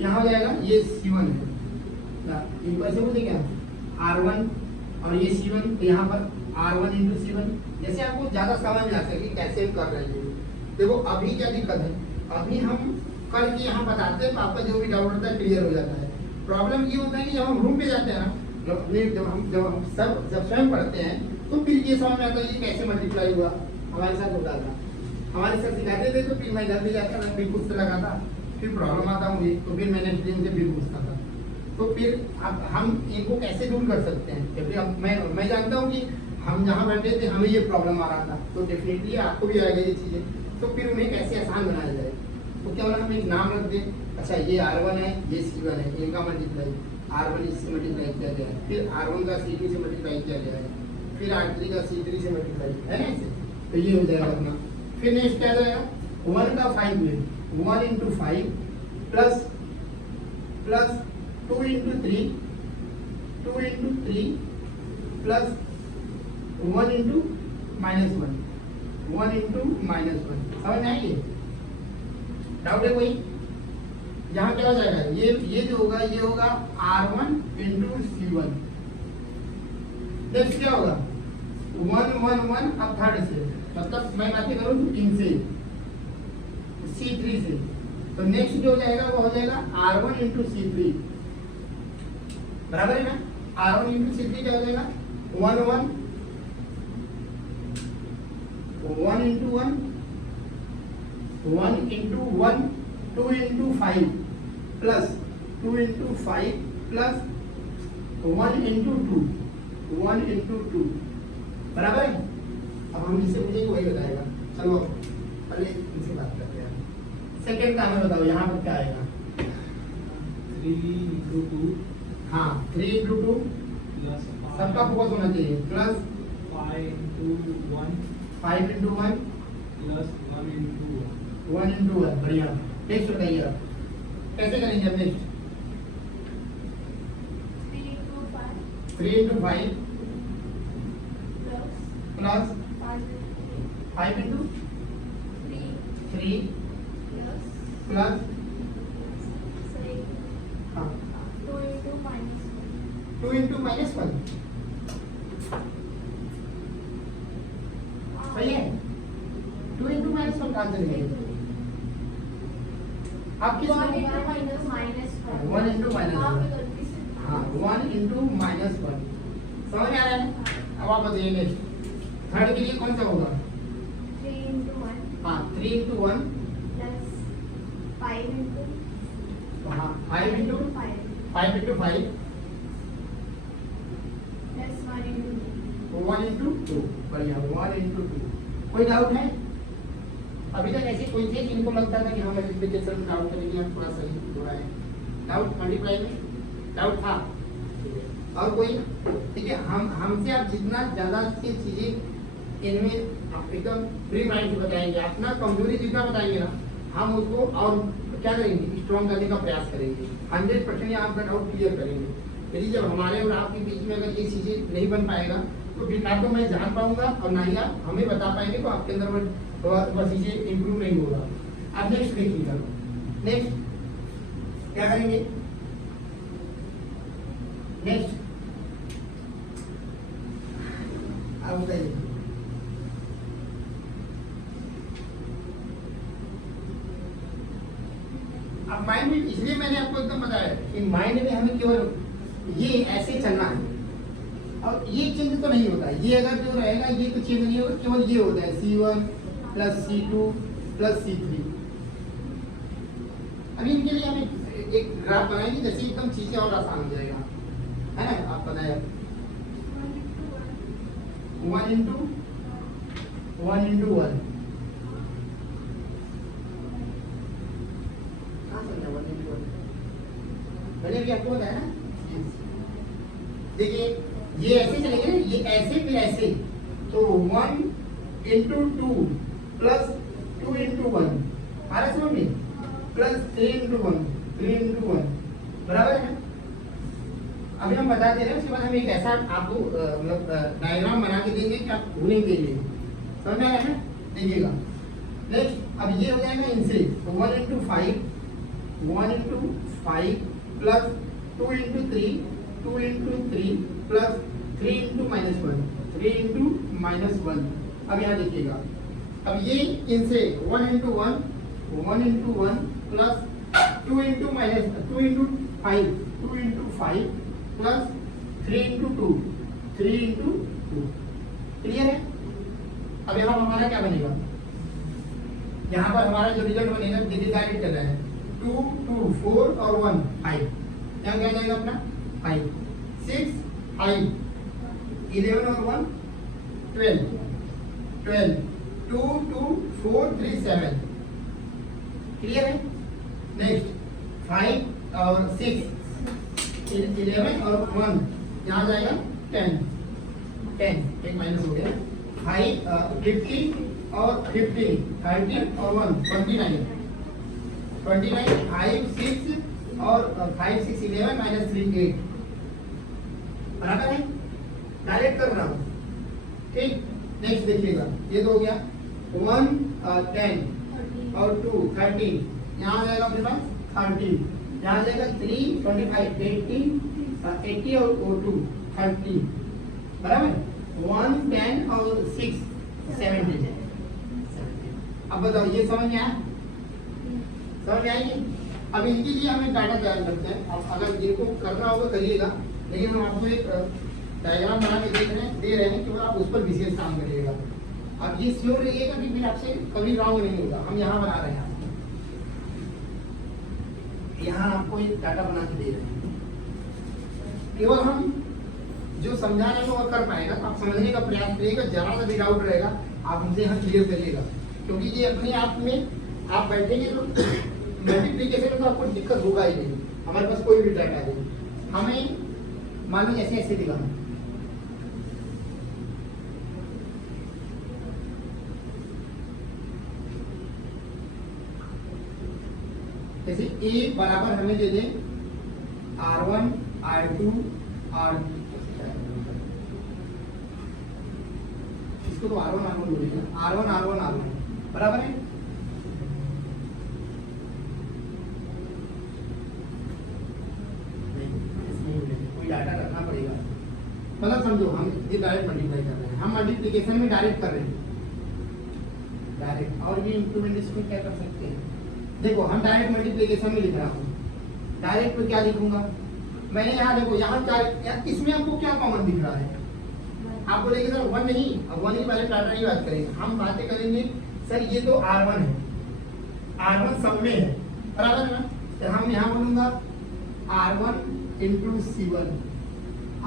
यहाँ हो जाएगा ये C1 है, इनको ऐसे बोलते क्या R1 और ये C1, तो यहाँ पर R1 इंटू C1, जैसे आपको ज़्यादा समझ में आ सके कैसे कर रहे हैं। देखो अभी क्या दिक्कत है, अभी हम करके यहाँ बताते हैं तो आपका जो भी डाउट होता है क्लियर हो जाता है। प्रॉब्लम ये होता है कि जब हम रूम पे जाते हैं ना, जब हम स्वयं पढ़ते हैं तो फिर ये समझ में आता है ये कैसे मल्टीप्लाई हुआ, हमारे साथ होता था, हमारे सर सिखाते थे तो फिर मैं घर भी जाता था, फिर पूछते लगा था, फिर प्रॉब्लम आता मुझे तो फिर मैंने दिन से फिर पूछता था। तो फिर अब हम इनको कैसे दूर कर सकते हैं, क्योंकि अब मैं जानता हूँ कि हम जहाँ बैठे थे हमें ये प्रॉब्लम आ रहा था, तो डेफिनेटली आपको भी आएगा ये चीज़ें, तो फिर उन्हें कैसे आसान बनाया जाए। तो क्या बोला, हम एक नाम रख दें, अच्छा ये R1 है ये C1 है, इनका मल्टीप्लाई R1 इससे मल्टीप्लाई किया गया है, फिर R1 का C2 से मल्टीप्लाई किया गया है, फिर R3 का C3 से मल्टीप्लाई है ना ऐसे, तो ये हो जाएगा अपना। फिर नेक्स्ट क्या जाएगा 1 का 5 में 1 into 5 plus 2 into 3 plus 1 into minus 1 into minus 1, समझ में आएगी, डाउट है कोई। यहाँ क्या हो जाएगा, ये जो होगा ये होगा R1 इंटू C1, नेक्स्ट क्या होगा 1 1 1 अब थर्ड से, मतलब मैं बातें करूँ इनसे C3 से, तो नेक्स्ट जो हो जाएगा वो हो जाएगा R1 इंटू C3, बराबर है ना। R1 इंटू C3 क्या हो जाएगा 1 1 1 into 1 1 into 1 2 into 5 plus 2 into 5 plus 1 into 2 1 into 2 बराबर है। अब हम इसे मुझे वही बताएगा। चलो पहले इनसे बात करते हैं। सेकेंड का हमें बताओ यहाँ पर क्या आएगा। 3 into 2 हाँ 3 into 2 plus सबका फोकस होना चाहिए plus 5 into 1 5 into 1 plus 1 into 1. 1 into 1 बढ़िया। नेक्स्ट बताइए आप कैसे करेंगे अब next 3 into 5 plus 5 into 3 plus हाँ 2 into minus 1 सही है। 2 into minus 1 कहाँ चले गए आप किस 1 into minus 1 हाँ 1 into minus 1 समझ में आ रहा है। अब आप बताइए नेक्स्ट थर्ड के लिए कौन सा होगा। 3 into 1 हाँ 3 into 1 plus 5 into हाँ 5 into 5 5 into 5 plus 1 into 1 into 2 बढ़िया 1 into 2 कोई डाउट है। अभी तक ऐसी कोई थी जिनको लगता था कि हम मल्टीप्लिकेशन में डाउट करेंगे हम थोड़ा सही हो रहा है डाउट मल्टीप्लाई में डाउट था और कोई ठीक है। हम हमसे आप जितना ज़्यादा अच्छी चीज़ें इनमें आप एकदम फ्री माइंड से बताएंगे अपना कमजोरी जितना बताएंगे ना हम उसको और क्या करेंगे स्ट्रॉन्ग करने का प्रयास करेंगे 100% आपका डाउट क्लियर करेंगे। यदि जब हमारे और आपके बीच में अगर ये चीज़ें नहीं बन पाएगा तो फिर ना तो मैं जान पाऊंगा और ना ही आप हमें बता पाएंगे तो आपके अंदर वह चीज़ें इम्प्रूव नहीं होगा। अब नेक्स्ट देखिएगा नेक्स्ट क्या करेंगे नेक्स्ट अब बताइए अब माइंड में इसलिए मैंने आपको एकदम बताया कि माइंड में हमें केवल ये ऐसे चलना है और ये चेंज तो नहीं होता है। ये अगर जो रहेगा ये तो चेंज नहीं होगा केवल ये होता है C1 plus C2 plus C3। अभी इनके लिए हमें एक ग्राफ बनाएंगे जैसे एकदम चीजें और आसान हो जाएगा है ना। आप बताइए 1 into 1 into 1 कहाँ समझा 1 into 1 मैंने भी आपको बताया ना। देखिए ये ऐसे चलेंगे ना ये ऐसे फिर ऐसे तो 1 into 2 प्लस 2 into 1 आ रहा समझ में प्लस 3 into 1 बराबर है। अभी हम बता दे रहे हैं उसके बाद हम एक ऐसा आपको मतलब डायग्राम बना के देंगे कि आप भूलेंगे नहीं समझ में आ रहा है ना। देखिएगा नेक्स्ट अब ये हो जाएगा इनसे 1 into 5 plus 2 into 3 plus 3 into minus 1 अब यहाँ देखिएगा अब ये इनसे 1 into 1 plus 2 into 5 plus 3 into 2 clear है। अब यहाँ हमारा क्या बनेगा यहाँ पर हमारा जो रिजल्ट बनेगा डिवाइडेड कर रहा है 2 4 और 1 5 यहाँ क्या जाएगा अपना 5 6 5 11 और 1 12 2 4 3 7 क्लियर है। नेक्स्ट 5 और 6 11 और 1 यहाँ जाएगा 10 एक माइनस हो गया 5 50 और 15 30 और 1 29 5 6 और 5 6 11 माइनस 3 8 बराबर है। डायरेक्ट कर रहा हूँ ठीक। नेक्स्ट देखिएगा ये तो हो गया 1 10 और 2 13 यहाँ आ जाएगा अपने पास 13 यहाँ आ जाएगा 3 25 80 और 2 30 बराबर 1 10 और 6 70। अब बताओ ये समझ में आया समझ में आएगी। अब इनके लिए हमें डाटा तैयार करते हैं। अब अगर इनको करना होगा करिएगा लेकिन हम आपको एक डायग्राम बना के दे रहे हैं कि आप उस पर विशेष काम करिएगा। अब ये श्योर रहिएगा कि फिर आपसे कभी रॉन्ग नहीं होगा। हम यहाँ बना रहे हैं, यहाँ आपको एक डाटा बना के दे रहे हैं, केवल हम जो समझा रहे हैं वो कर पाएगा। आप समझने का प्रयास करिएगा, जरा सा भी डाउट रहेगा आप हमसे यहाँ क्लियर करिएगा, क्योंकि ये अपने आप में आप बैठेंगे तो मल्टीप्लिकेशन में तो आपको दिक्कत होगा ही नहीं। हमारे पास कोई भी डाटा नहीं, हमें मान लीजिए ऐसे ऐसे दिखाना, जैसे a बराबर हमें दे दें R1 R2 R, इसको तो R1 R1 बोलेंगे, R1 R1 R1 बराबर है। कोई डाटा रखना पड़ेगा, मतलब समझो हम ये डायरेक्ट मल्टीप्लाई कर रहे हैं, हम मल्टीप्लिकेशन में डायरेक्ट कर रहे हैं डायरेक्ट, और ये इंप्रूवमेंट इसमें क्या कर सकते हैं। देखो हम डायरेक्ट मल्टीप्लिकेशन में लिख रहा हूँ, डायरेक्ट पे क्या लिखूंगा मैंने, यहाँ देखो यहाँ क्या, इसमें आपको क्या कॉमन दिख रहा है। आप बोलेंगे सर वन नहीं, अब वन ही वाले डाटा की बात करेंगे, हम बातें करेंगे सर ये तो R1 है, R1 सब में है बराबर है ना, तो हम यहाँ बोलूंगा R1 into C1,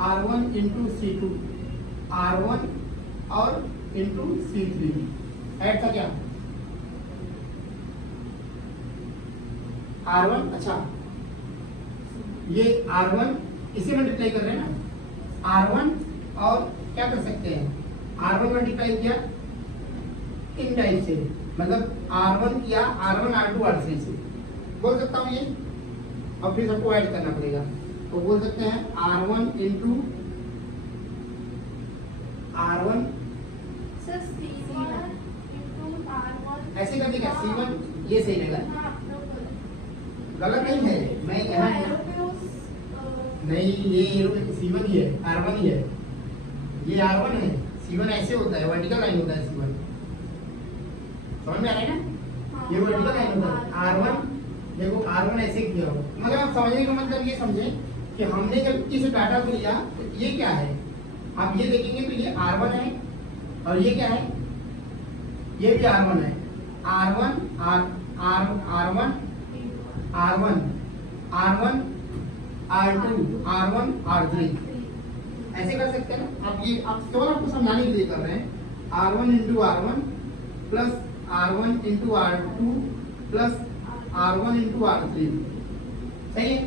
R1 into C2, R1 और इंटू C3, ऐड था क्या R1, अच्छा ये R1 इसे मल्टीप्लाई कर रहे हैं ना, R1 और क्या कर सकते हैं, R1 मल्टीप्लाई किया इन टाइप से, मतलब R1 किया R1 R2 R3 से, बोल सकता हूँ ये, और फिर सबको ऐड करना पड़ेगा, तो बोल सकते हैं R1 इंटू R1 ऐसे कर देगा C1, ये सही रहेगा, गलत नहीं है, मैं यहाँ नहीं, ये C1 ही है, R1 ही है, ये R1 है, C1 ऐसे होता है, वर्टिकल लाइन होता है C1, समझ में आ रहा है ना, ये वर्टिकल लाइन होता है R1, देखो R1 ऐसे किया हो, मतलब आप समझने का मतलब ये समझें कि हमने जब इस डाटा को लिया तो ये क्या है, आप ये देखेंगे तो ये R1 है, और ये क्या है, ये भी R1 है, R1 R1 R1 R1 R2 R1 R3 ऐसे कर सकते हैं ना। अब ये आप केवल आपको समझाने के लिए कर रहे हैं, R1 into R1 plus R1 into R2 plus R1 into R3, सही है।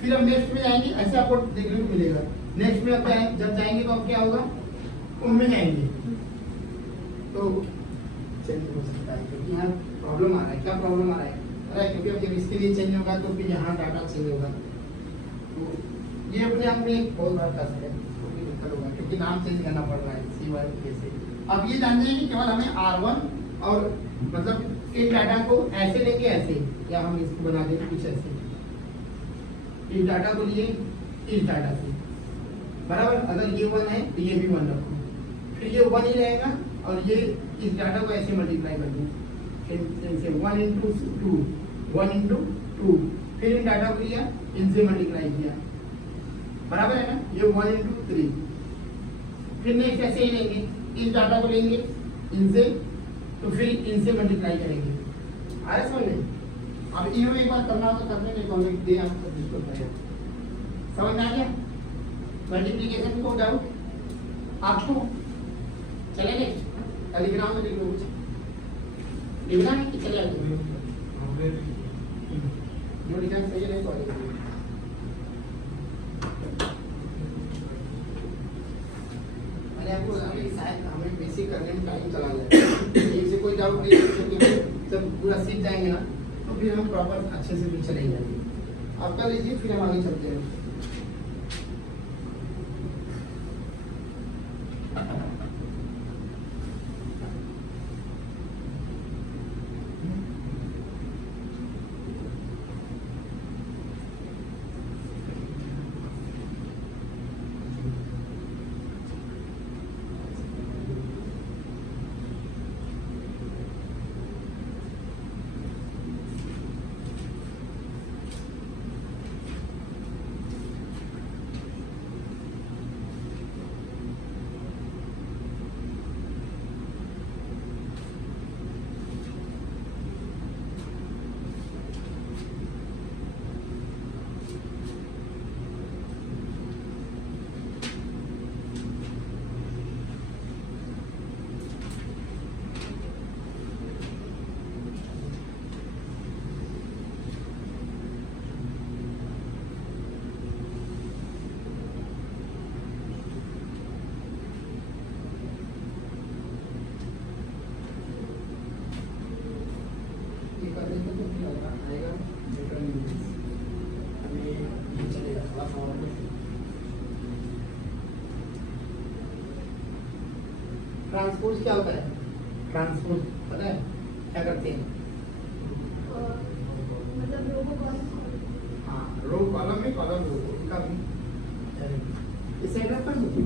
फिर हम नेक्स्ट में जाएंगे, ऐसे आपको देखने को मिलेगा, नेक्स्ट में आप जब जाएंगे तो अब क्या होगा, उनमें जाएंगे तो चेंज हो सकता है, क्योंकि यहाँ प्रॉब्लम आ रहा है, क्या प्रॉब्लम आ रहा है, क्योंकि अब जब इसके लिए चेंज होगा तो फिर यहाँ डाटा चेंज होगा, तो ये अपने आप में एक बहुत बड़ा टास्क है, तो फिर दिक्कत होगा क्योंकि नाम चेंज करना पड़ रहा है C1 कैसे। अब ये जान जाइए कि केवल हमें R1 और मतलब इस डाटा को ऐसे लेके ऐसे, या हम इसको बना दें कुछ ऐसे, इस डाटा को लिए इस डाटा से बराबर, अगर ये 1 है तो ये भी 1 रखो, फिर ये 1 ही रहेगा, और ये इस डाटा को ऐसे मल्टीप्लाई कर दूँ, इनसे 1 इंटू 2 1 इंटू 2, फिर इन डाटा को लिया इनसे मल्टीप्लाई किया, बराबर है ना, ये 1 इंटू 3, फिर नेक्स्ट ऐसे ही लेंगे, इस डाटा को लेंगे इनसे, तो फिर इनसे मल्टीप्लाई करेंगे, आ रहा समझ में। अब ये एक बार करना हो तो करने नहीं कॉलेज दे आपको डिस्कस करें, समझ में आ गया मल्टीप्लिकेशन को डाउट आपको, चलेंगे टेलीग्राम में लिख लो, लिखना है कि चले आते जो लिखा सही नहीं तो आगे मैंने आपको बताया कि शायद हमें बेसिक करने में टाइम चला जाए, इनसे कोई डाउट नहीं है, क्योंकि जब पूरा सीख जाएंगे ना तो फिर हम प्रॉपर अच्छे से भी चलेंगे। आप कर लीजिए, फिर हम आगे चलते हैं। ट्रांसपोज क्या होता है? ट्रांसपोज पता है क्या करते हैं? मतलब रो को कॉलम हाँ, रो कॉलम में, कॉलम रो को, इनका भी इसे रख कर दो,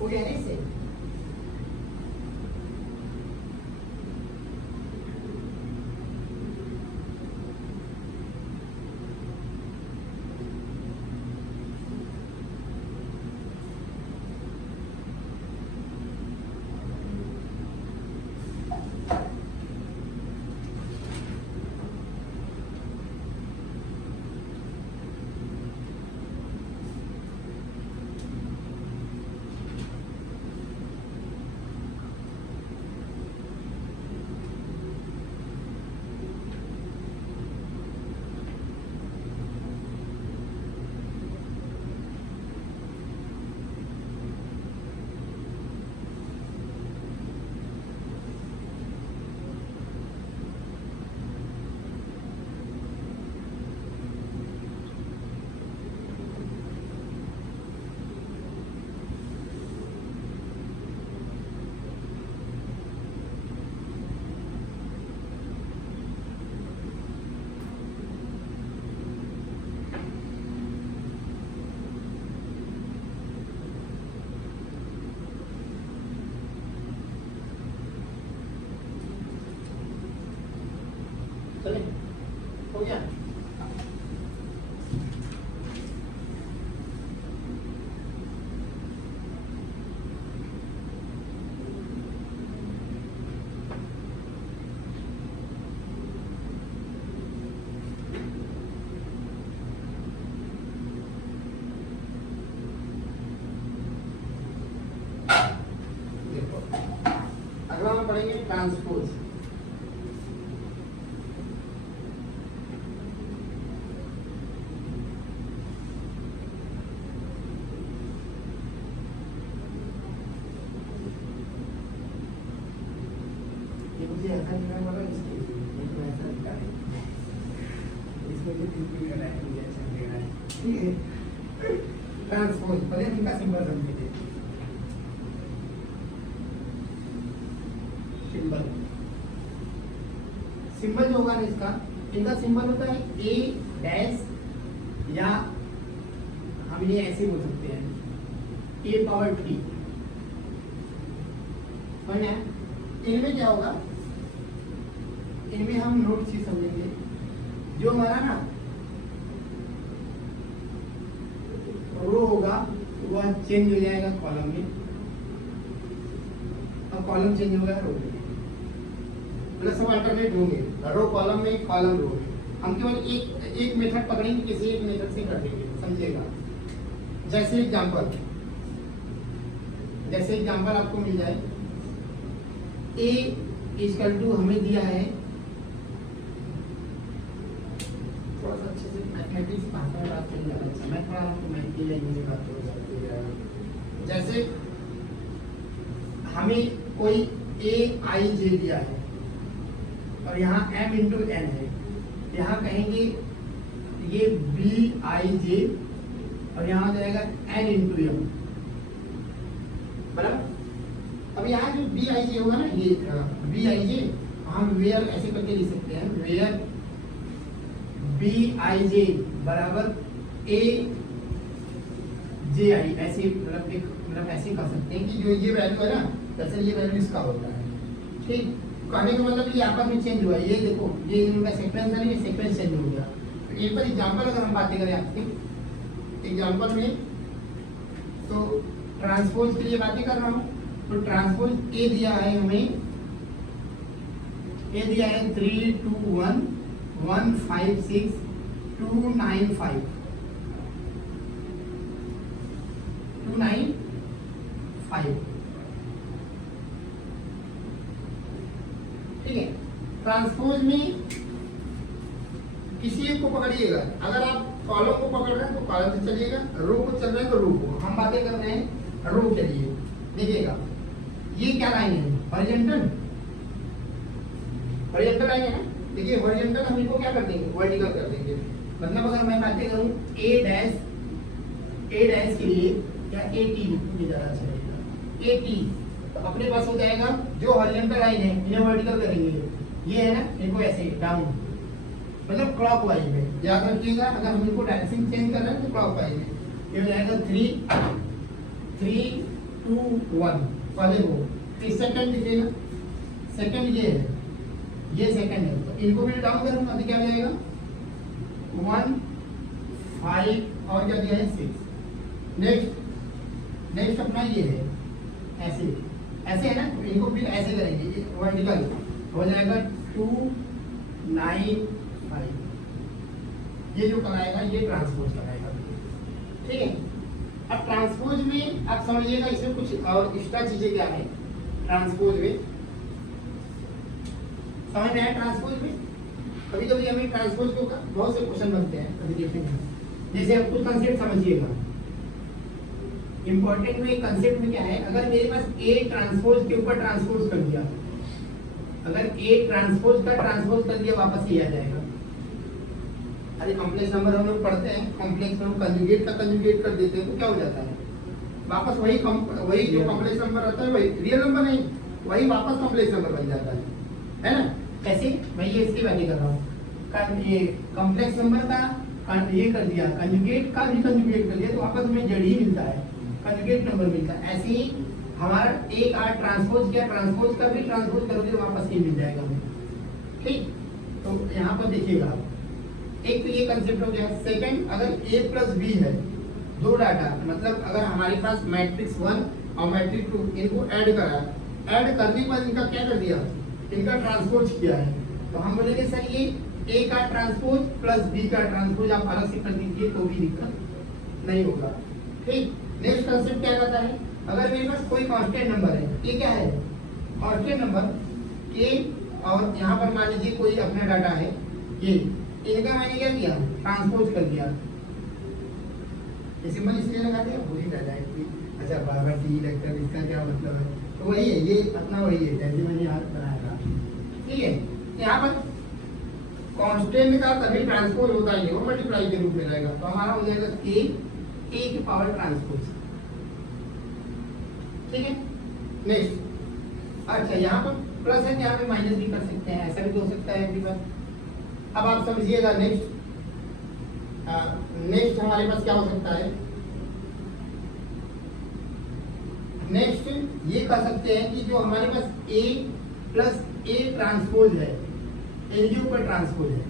हो गया ना इसे। चले, हो गया। देखो, अगला हम पढ़ेंगे ट्रांसपोज। मुझे ऐसा लिखना पड़ा इसके तो ऐसा लिखा है, इसमें जो ठीक है मुझे ऐसा लिखना है, ठीक है। ट्रांसपोज पहले इनका सिंबल समझिए। सिंबल, सिंबल जो होगा ना इसका, इनका सिंबल होता है ए डैश, या हम ये ऐसे बोल सकते हैं ए पावर टी। समझ में? इनमें क्या होगा, इनमें हम नोट चीज समझेंगे, जो हमारा ना रो होगा वह चेंज हो जाएगा कॉलम में, और कॉलम चेंज होगा रो में, प्लस हम अल्टरनेट होंगे, रो कॉलम में, कॉलम रो में। हम केवल एक मेथड पकड़ेंगे, किसी एक मेथड से कर देंगे, समझिएगा। जैसे एग्जांपल आपको मिल जाए, ए इक्वल टू हमें दिया है, थोड़ा सा अच्छे से मैथमेटिक्स भाषा में बात करेंगे, अच्छा मैं थोड़ा आपको मैथ की लैंग्वेज में बात करूँगा। जैसे हमें कोई ए आई जे दिया है और यहाँ m इंटू एन है, यहाँ कहेंगे ये बी आई जे और यहाँ हो जाएगा n इंटू एम, बराबर। अब यहाँ जो बी आई जे होगा ना, ये बी आई जे हम वेयर ऐसे करके लिख सकते हैं, वेयर बी आई जे बराबर ए जे आई, ऐसे मतलब ऐसे कर सकते हैं कि जो ये वैल्यू है ना, दरअसल ये वैल्यू इसका होता है, ठीक। कहने का मतलब ये आपस में चेंज हुआ है, ये देखो ये इनका सीक्वेंस है, ये सीक्वेंस चेंज हो गया। तो एक बार एग्जांपल अगर हम बातें करें आपसे एग्जांपल में, तो ट्रांसपोज के लिए बातें कर रहा हूँ, तो ट्रांसपोज ए दिया है हमें, ए दिया है 3 2 1 1 5 6 2 9 5 2 9 5, ठीक है। ट्रांसपोज में किसी एक को पकड़िएगा, अगर आप कॉलम को पकड़ रहे हैं तो कॉलम से चलिएगा, रो को चल रहे हैं तो रो को, हम बातें कर रहे हैं रो के लिए। देखिएगा ये क्या लाइन है, हॉरिजॉन्टल, हॉरिजॉन्टल लाइन है ना, देखिए हॉरिजॉन्टल हम इनको क्या कर देंगे, वर्टिकल कर देंगे। मतलब अगर मैं बातें करूं ए डैश के लिए, या ए टी लिखूंगी ज़्यादा अच्छा रहेगा, 80, तो अपने पास हो जाएगा जो हॉरिजॉन्टल लाइन है इन्हें वर्टिकल करेंगे, ये है ना, इनको ऐसे डाउन, मतलब क्लॉकवाइज में। याद रखिएगा अगर हम इनको डायरेक्शन चेंज कर रहे हैं तो क्लॉकवाइज में। ये हो जाएगा 3 3 2 1, पहले वो, फिर सेकंड लिखिएगा, सेकंड ये है, ये सेकंड है, तो इनको भी डाउन करूंगा तो क्या हो जाएगा 1 5 और क्या दिया है 6। नेक्स्ट अपना ये है, ऐसे ऐसे है ना, तो इनको फिर ऐसे करेंगे वर्टिकल, हो जाएगा 2 9 5। ये जो कराएगा ये ट्रांसपोज कराएगा, ठीक है। अब ट्रांसपोज में आप समझिएगा इसमें कुछ और एक्स्ट्रा चीजें क्या है ट्रांसपोज में, समझ में आया। ट्रांसपोज में कभी कभी हमें ट्रांसपोज के ऊपर बहुत से क्वेश्चन बनते हैं, कभी देखेंगे। जैसे आप कुछ कंसेप्ट समझिएगा, इंपॉर्टेंट में कंसेप्ट में क्या है, अगर मेरे पास ए ट्रांसपोज के ऊपर ट्रांसपोज कर दिया, अगर ए ट्रांसपोज का ट्रांसपोज कर दिया वापस ये आ जाएगा। अरे कॉम्प्लेक्स नंबर हम लोग पढ़ते हैं, कॉम्प्लेक्स में हम कंजुगेट का कंजुगेट कर देते हैं तो क्या हो जाता है, वापस वही जो कॉम्प्लेक्स नंबर आता है वही रियल नंबर नहीं, वही वापस कॉम्प्लेक्स नंबर बन जाता है ना। कैसे, मैं ये इसकी बात कर रहा हूँ, ये कॉम्प्लेक्स नंबर का ये कर दिया, कंजुगेट का भी कंजुगेट कर दिया तो वापस हमें जड़ ही मिलता है, कंजुगेट नंबर मिलता है। ऐसे ही हमारा एक आर ट्रांसपोज किया, ट्रांसपोज का भी ट्रांसपोज करोगे तो वापस ये मिल जाएगा हमें, ठीक। तो यहाँ पर देखिएगा आप, एक तो ये कंसेप्ट हो गया। सेकंड, अगर a प्लस b है, दो डाटा, मतलब अगर हमारे पास मैट्रिक्स 1 और मैट्रिक्स 2 इनको ऐड करा, ऐड करने के बाद इनका क्या कर दिया, इनका ट्रांसपोज किया है, तो हम बोलेंगे सर ये a का ट्रांसपोज प्लस b का ट्रांसपोज आप अलग से कर दीजिए तो भी दिक्कत नहीं होगा, ठीक। नेक्स्ट कंसेप्ट क्या कहता है, अगर मेरे पास कोई कांस्टेंट नंबर है, ये क्या है कांस्टेंट नंबर k, और यहाँ पर मान लीजिए कोई अपना डाटा है ये, इनका मैंने क्या किया ट्रांसपोज कर दिया, सिंबल इसलिए लगा दिया भूल ही रह जाएगी, अच्छा बार टी लेक्चर इसका क्या मतलब है, तो वही है, ये अपना वही है जैसे मैंने यहाँ बनाया था, ठीक है। यहाँ पर कांस्टेंट का कभी ट्रांसपोज होता ही है, वो मल्टीप्लाई के रूप में रहेगा, तो हमारा हो जाएगा k की पावर ट्रांसपोज, ठीक है। नेक्स्ट, अच्छा यहाँ पर प्लस है, यहाँ पे माइनस भी कर सकते हैं, ऐसा भी हो सकता है आपके पास। अब आप समझिएगा नेक्स्ट, नेक्स्ट हमारे पास क्या हो सकता है, नेक्स्ट ये कह सकते हैं कि जो हमारे पास a प्लस a ट्रांसपोज है, इनके ऊपर ट्रांसपोज है,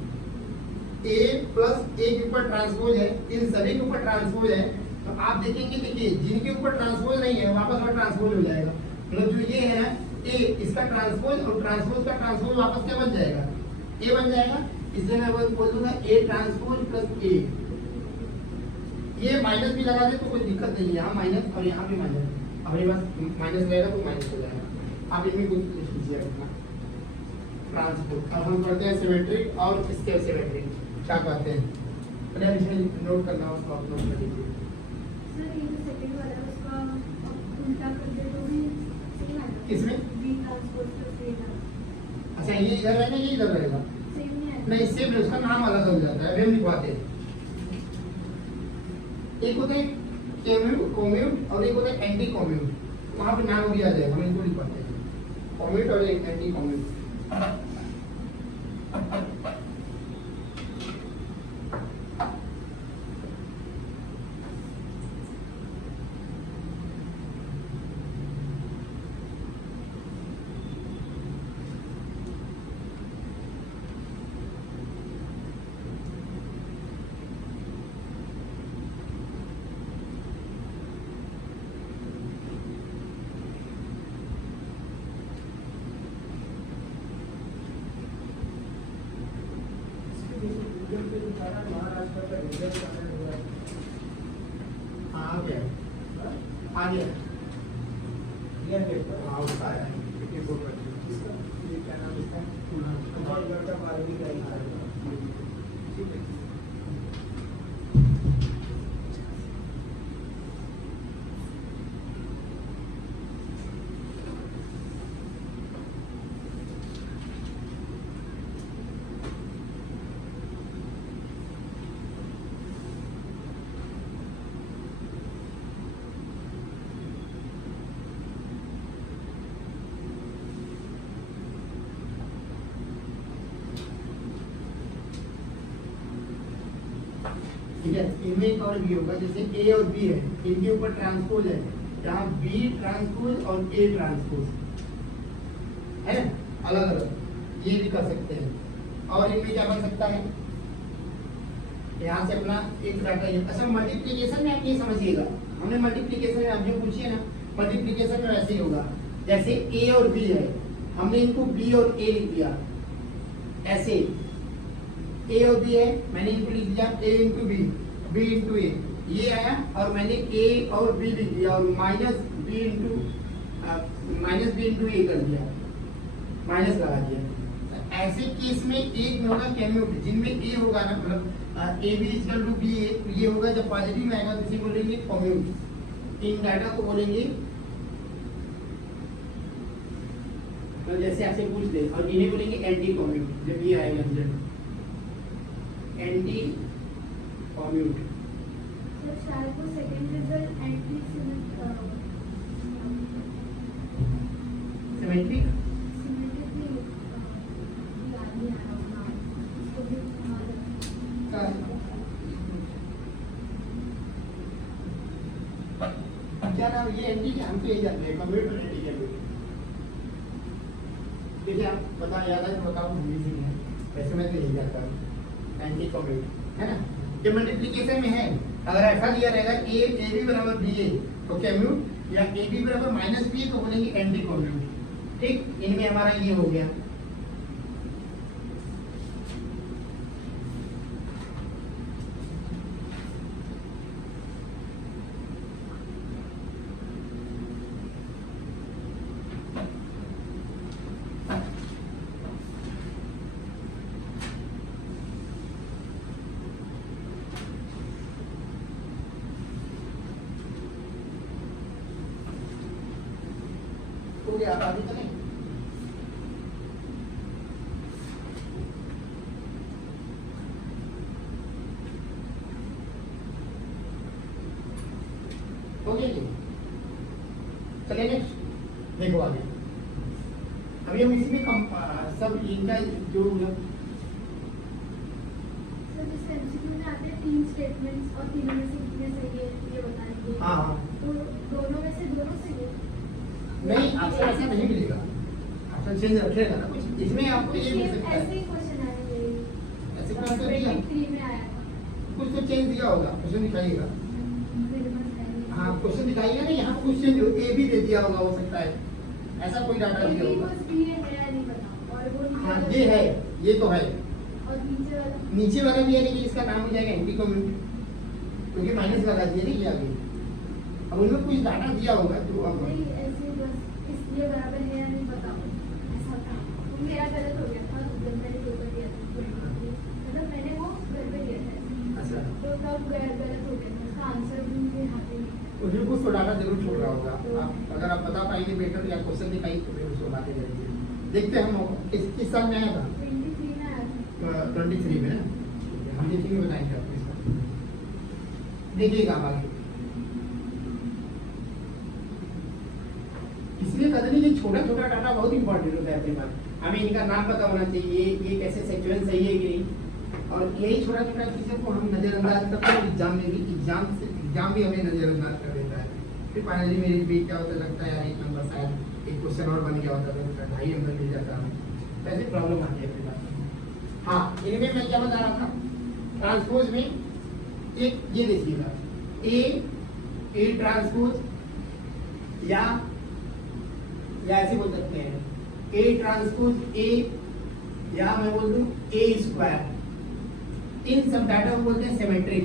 a प्लस a के ऊपर ट्रांसपोज है, इन सभी के ऊपर ट्रांसपोज है, तो आप देखेंगे, देखिए जिनके ऊपर ट्रांसपोज नहीं है वापस वह ट्रांसपोज हो जाएगा, मतलब जो ये है ना a, इसका ट्रांसपोज और ट्रांसपोज का ट्रांसपोज वापस क्या बन जाएगा, a बन जाएगा, इसलिए मैं बोल दूंगा a ट्रांसपोज प्लस a। ये माइनस भी लगा दे तो कोई दिक्कत नहीं है, यहाँ माइनस और यहाँ भी माइनस, अपने पास माइनस रहेगा तो माइनस हो जाएगा, आप इनमें कुछ लिख लीजिए अपना ट्रांसपोज। अब हम करते हैं सिमेट्रिक और इसके सिमेट्रिक क्या कहते हैं, पहले इसमें नोट करना उसको आप नोट कर लीजिए। सर ये जो सेकंड वाला है उसका उल्टा कर दे तो भी सेम आएगा, किसमें b ट्रांसपोज प्लस a था, अच्छा ये इधर रहेगा ये इधर रहेगा, सेम नहीं आएगा, नहीं सेम उसका नाम अलग हो जाता है, अभी हम लिखवाते हैं। एक होता है कोम्यूट और एक होता है एंटी कोम्यूट, वहाँ पे नाम भी आ जाएगा, हम इनको लिखवाते हैं कोम्यूट और एंटी कोम्यूट। आ गया हाँ उसका आया है, ये क्या नाम इसका, ठीक है। है, इनमें एक और बी होगा, जैसे ए और बी है, इनके ऊपर ट्रांसपोज है, यहाँ बी ट्रांसपोज और ए ट्रांसपोज है, अलग अलग ये भी कर सकते हैं। और इनमें क्या बन सकता है, यहाँ से अपना एक डाटा ये। अच्छा, मल्टीप्लीकेशन में आप ये समझिएगा, हमने मल्टीप्लीकेशन में आप जो पूछिए ना, मल्टीप्लीकेशन में वैसे ही होगा, जैसे ए और बी है, हमने इनको बी और ए लिख दिया, ऐसे ए और बी है, मैंने इनको लिख दिया ए इंटू बी, बी इंटू ए, ये आया, और मैंने ए और बी लिख दिया और माइनस बी इंटू ए कर दिया, माइनस लगा दिया। ऐसे केस में एक में होगा कैम्यूट, जिनमें ए होगा ना, मतलब A B equal to B A, ये होगा जब पॉजिटिव में आएगा तो इसे बोलेंगे कम्यूट। इन डाटा को बोलेंगे, तो जैसे आपसे पूछ दे, और इन्हें बोलेंगे एंटी कम्यूट, जब ये आएगा रिजल्ट एंटी कम्यूट। सर शायद वो second result anti symmetric symmetric याद नहीं आ रहा नाम, उसको भी क्या नाम, ये एंटी के हम तो यही जानते हैं, कम्यूट और एंटी कम्यूट। देखिए आप बता, याद है तो बताओ, हिंदी से है, वैसे मैं तो यही जानता हूँ, एंटी कम्यूट है ना। ये मल्टीप्लिकेशन में है, अगर ऐसा दिया रहेगा ए बी बराबर बी ए तो कम्यूट, या ए बी बराबर माइनस बी ए तो बोलेंगे एंटी कम्यूट। ठीक, इनमें हमारा ये हो गया। हो गया, आगे चलें। हो गया जी, चलिए नेक्स्ट देखो आगे। अभी हम इसमें सब इनका जो सर जैसे एमसीक्यू में आते हैं 3 स्टेटमेंट्स और तीनों में से कितने सही है ये बताएंगे। हाँ हाँ, तो दोनों में से दोनों सही है। नहीं आपको ऐसा नहीं मिलेगा, आपका चेंज रखेगा ना कुछ, इसमें आपको ये मिल सकता है। ऐसे ही क्वेश्चन आए हैं, ऐसे क्वेश्चन दिया, 3 में आया था। कुछ तो चेंज दिया होगा, क्वेश्चन दिखाइएगा। मेरे पास है नहीं। हाँ क्वेश्चन दिखाइएगा ना, यहाँ क्वेश्चन जो ए भी दे दिया होगा, हो सकता है ऐसा कोई डाटा दिया A, B होगा। बस B है नहीं पता, और वो नीचे हाँ वाला- ये है, ये तो है, और नीचे वाला नीचे वाला भी है, लेकिन इसका नाम हो जाएगा एंटी कम्यूट, क्योंकि माइनस लगा दिया नहीं किया आगे। अब उनमें कुछ डाटा दिया होगा तो अब नहीं, ऐसे बस इसलिए बराबर है या नहीं पता, ऐसा था। वो मेरा गलत हो गया था जब मैंने पेपर दिया था, मतलब मैंने वो घर पे दिया था, अच्छा, तो तब गलत हो गया था, उसका आंसर भी मुझे हाथ में नहीं था। उसमें कुछ तो डाटा जरूर छोड़ रहा होगा। आप अगर आप बता पाएंगे बेटर या क्वेश्चन दिखाई तो फिर उसको बातें करेंगे। देखते हैं हम किस साल में आया था, 23 में आया था। 23 में ना, हम देखेंगे बताएंगे आपको इसका। देखिएगा आप आगे, इसलिए कहते हैं कि छोटा छोटा डाटा बहुत इंपॉर्टेंट होता है अपने पास, हमें इनका नाम पता होना चाहिए, ये कैसे सेक्वेंस सही है कि नहीं, और यही छोटा छोटा चीज़ों को हम नज़रअंदाज करते हैं एग्जाम में भी, एग्जाम भी हमें नज़रअंदाज कर देता है। फिर फाइनली मेरी बीट क्या होता लगता है यार, एक नंबर शायद एक क्वेश्चन और बन गया होता है, 2.5 नंबर मिल जाता है, तो ऐसी प्रॉब्लम आती है अपने पास। हाँ, इनमें मैं क्या बता रहा था, ट्रांसपोज में एक ये देखिएगा, ए ट्रांसपोज या ऐसे बोल सकते हैं ए ट्रांसपोज ए, या मैं बोल दूं ए स्क्वायर, इन सब डाटा को बोलते हैं सिमेट्रिक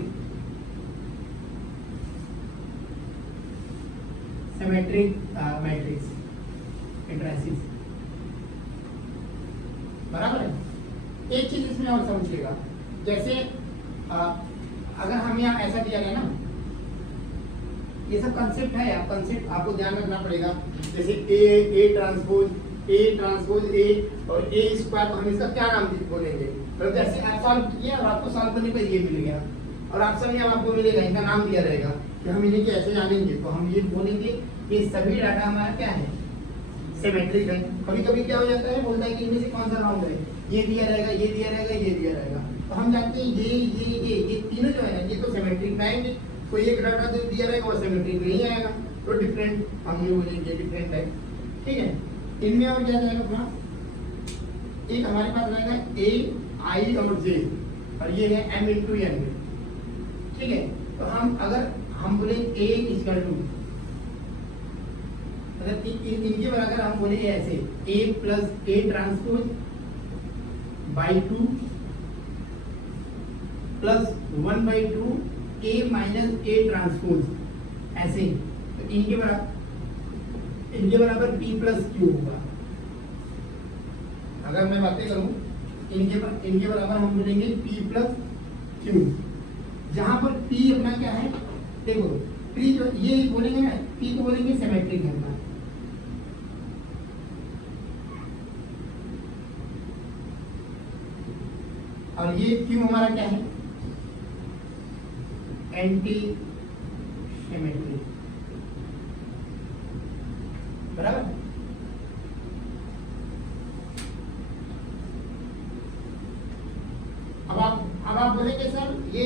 मैट्रिक्स इंट्रांसिस, बराबर है। एक चीज इसमें और समझिएगा, जैसे अगर हम यहाँ ऐसा दिया गया ना, ये सब कंसेप्ट है, आप कंसेप्ट आपको ध्यान रखना पड़ेगा। जैसे ए ट्रांसपोज ए और ए स्क्वायर, तो हम इसका क्या नाम बोलेंगे, तो जैसे आप सॉल्व किया और आपको सॉल्व करने पर ये मिल गया, और आप सब यहाँ आपको मिलेगा, इनका नाम दिया रहेगा कि हम इन्हें कैसे जानेंगे, तो हम ये बोलेंगे कि सभी डाटा हमारा क्या है, सिमेट्रिक है। कभी कभी क्या हो जाता है, बोलता है कि इनमें से कौन सा राउंड है, ये दिया रहेगा, ये दिया रहेगा, ये दिया रहेगा। तो हम जानते हैं ये तीनों जो है ना, ये तो सिमेट्रिक में आएंगे। कोई एक डाटा जो दिया रहेगा वो सिमेट्रिक नहीं आएगा, तो डिफरेंट हम ये बोलेंगे डिफरेंट है। ठीक है, इनमें और क्या जाएगा अपना, एक हमारे पास रहेगा ए आई और जे, और ये है m इंटू एन। ठीक है, तो हम बोले a इक्वल टू, अगर इनके बराबर हम बोले ऐसे a plus a transpose by 2 plus 1/2 a minus a transpose, ऐसे। तो इनके बराबर p प्लस q होगा। अगर मैं बातें करूं, इनके बराबर हम बोलेंगे p प्लस q, जहां पर p अपना क्या है, देखो p जो ये बोलेंगे ना, p को बोलेंगे सिमेट्रिक है अपना। और ये q हमारा क्या है, एंटी सिमेट्रिक, बराबर। अब आप बोलेंगे सर ये,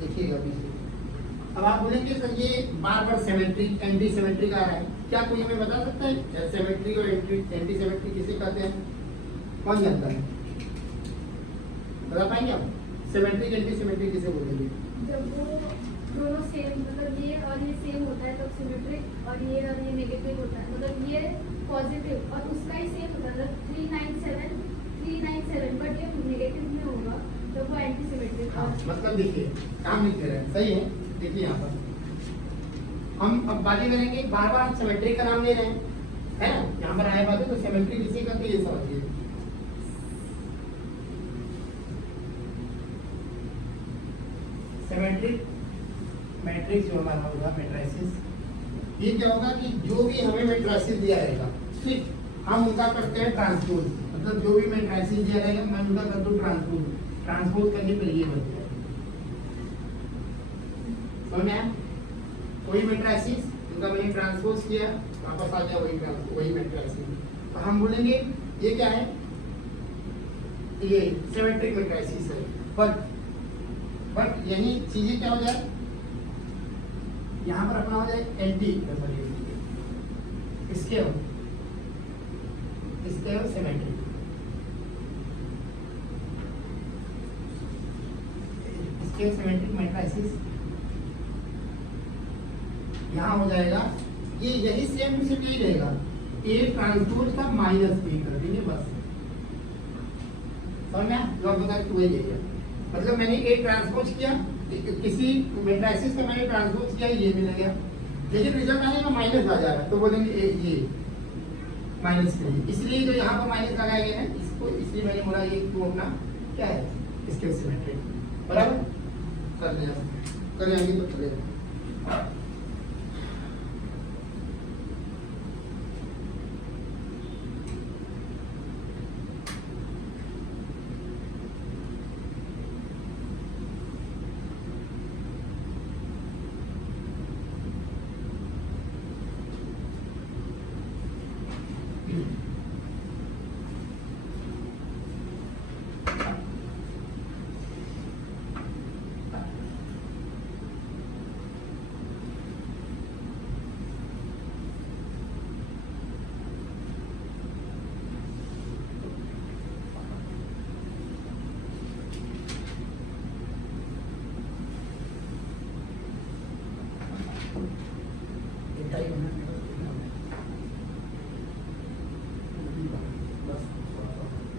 देखिएगा पीछे, अब आप बोलेंगे सर ये बार बार सिमेट्रिक एंटी सिमेट्रिक आ रहा है, क्या कोई हमें बता सकता है सिमेट्रिक और एंटी सिमेट्रिक किसे कहते हैं? कौन जानता है, बता पाएंगे आप? सिमेट्रिक एंटी सिमेट्रिक किसे बोलेंगे? जब वो दोनों सेम, मतलब ये और ये सेम होता है तब सिमेट्रिक, और ये नेगेटिव होता है, मतलब ये पॉजिटिव और उसका ही सेम होता है, मतलब 397 बट ये नेगेटिव में होगा तो वो एंटी सिमेट्रिक। हाँ, मतलब देखिए काम नहीं कर रहे हैं, सही है। देखिए यहाँ पर हम अब बातें करेंगे, बार बार हम सिमेट्रिक का नाम ले रहे हैं, है ना? यहाँ पर आए बातें, तो सिमेट्रिक किसी का, तो ये समझिए सिमेट्रिक मैट्रिक्स जो हमारा होगा मैट्रिसेस, ये क्या होगा कि जो भी हमें मैट्रिसेस दिया रहेगा, ठीक, हम उनका करते हैं ट्रांसपोज, मतलब जो भी मैट्रिसेस दिया रहेगा मैं उनका कर दूं ट्रांसपोज करने पर ये बनता है। समझ में आया? कोई मैट्रिसेस उनका मैंने ट्रांसपोज किया, वापस आ गया वही मैट्रिसेस, तो हम बोलेंगे ये क्या है, ये सिमेट्रिक मैट्रिसेस है। बट यही चीजें क्या हो जाए, यहाँ पर अपना हो जाए एंटी इसके सिमेट्रिक, इसके सिमेट्रिक मैट्रिसेस यहाँ हो जाएगा, ये यही सेम टू सेम यही रहेगा, ए ट्रांसपोज का माइनस ए कर देंगे बस। समझ में? जो बता वही है, मतलब मैंने ए ट्रांसपोज किया, किसी मैट्रिसेस का मैंने ट्रांसपोज किया, ये मिल गया, लेकिन रिजल्ट आएगा माइनस आ जा रहा है, तो बोलेंगे ये माइनस नहीं, इसलिए जो यहाँ पर माइनस लगाया गया है इसको, इसलिए मैंने बोला ये तो अपना क्या है, इसके सिमेट्रिक, बराबर। कर लेंगे तो चलेगा।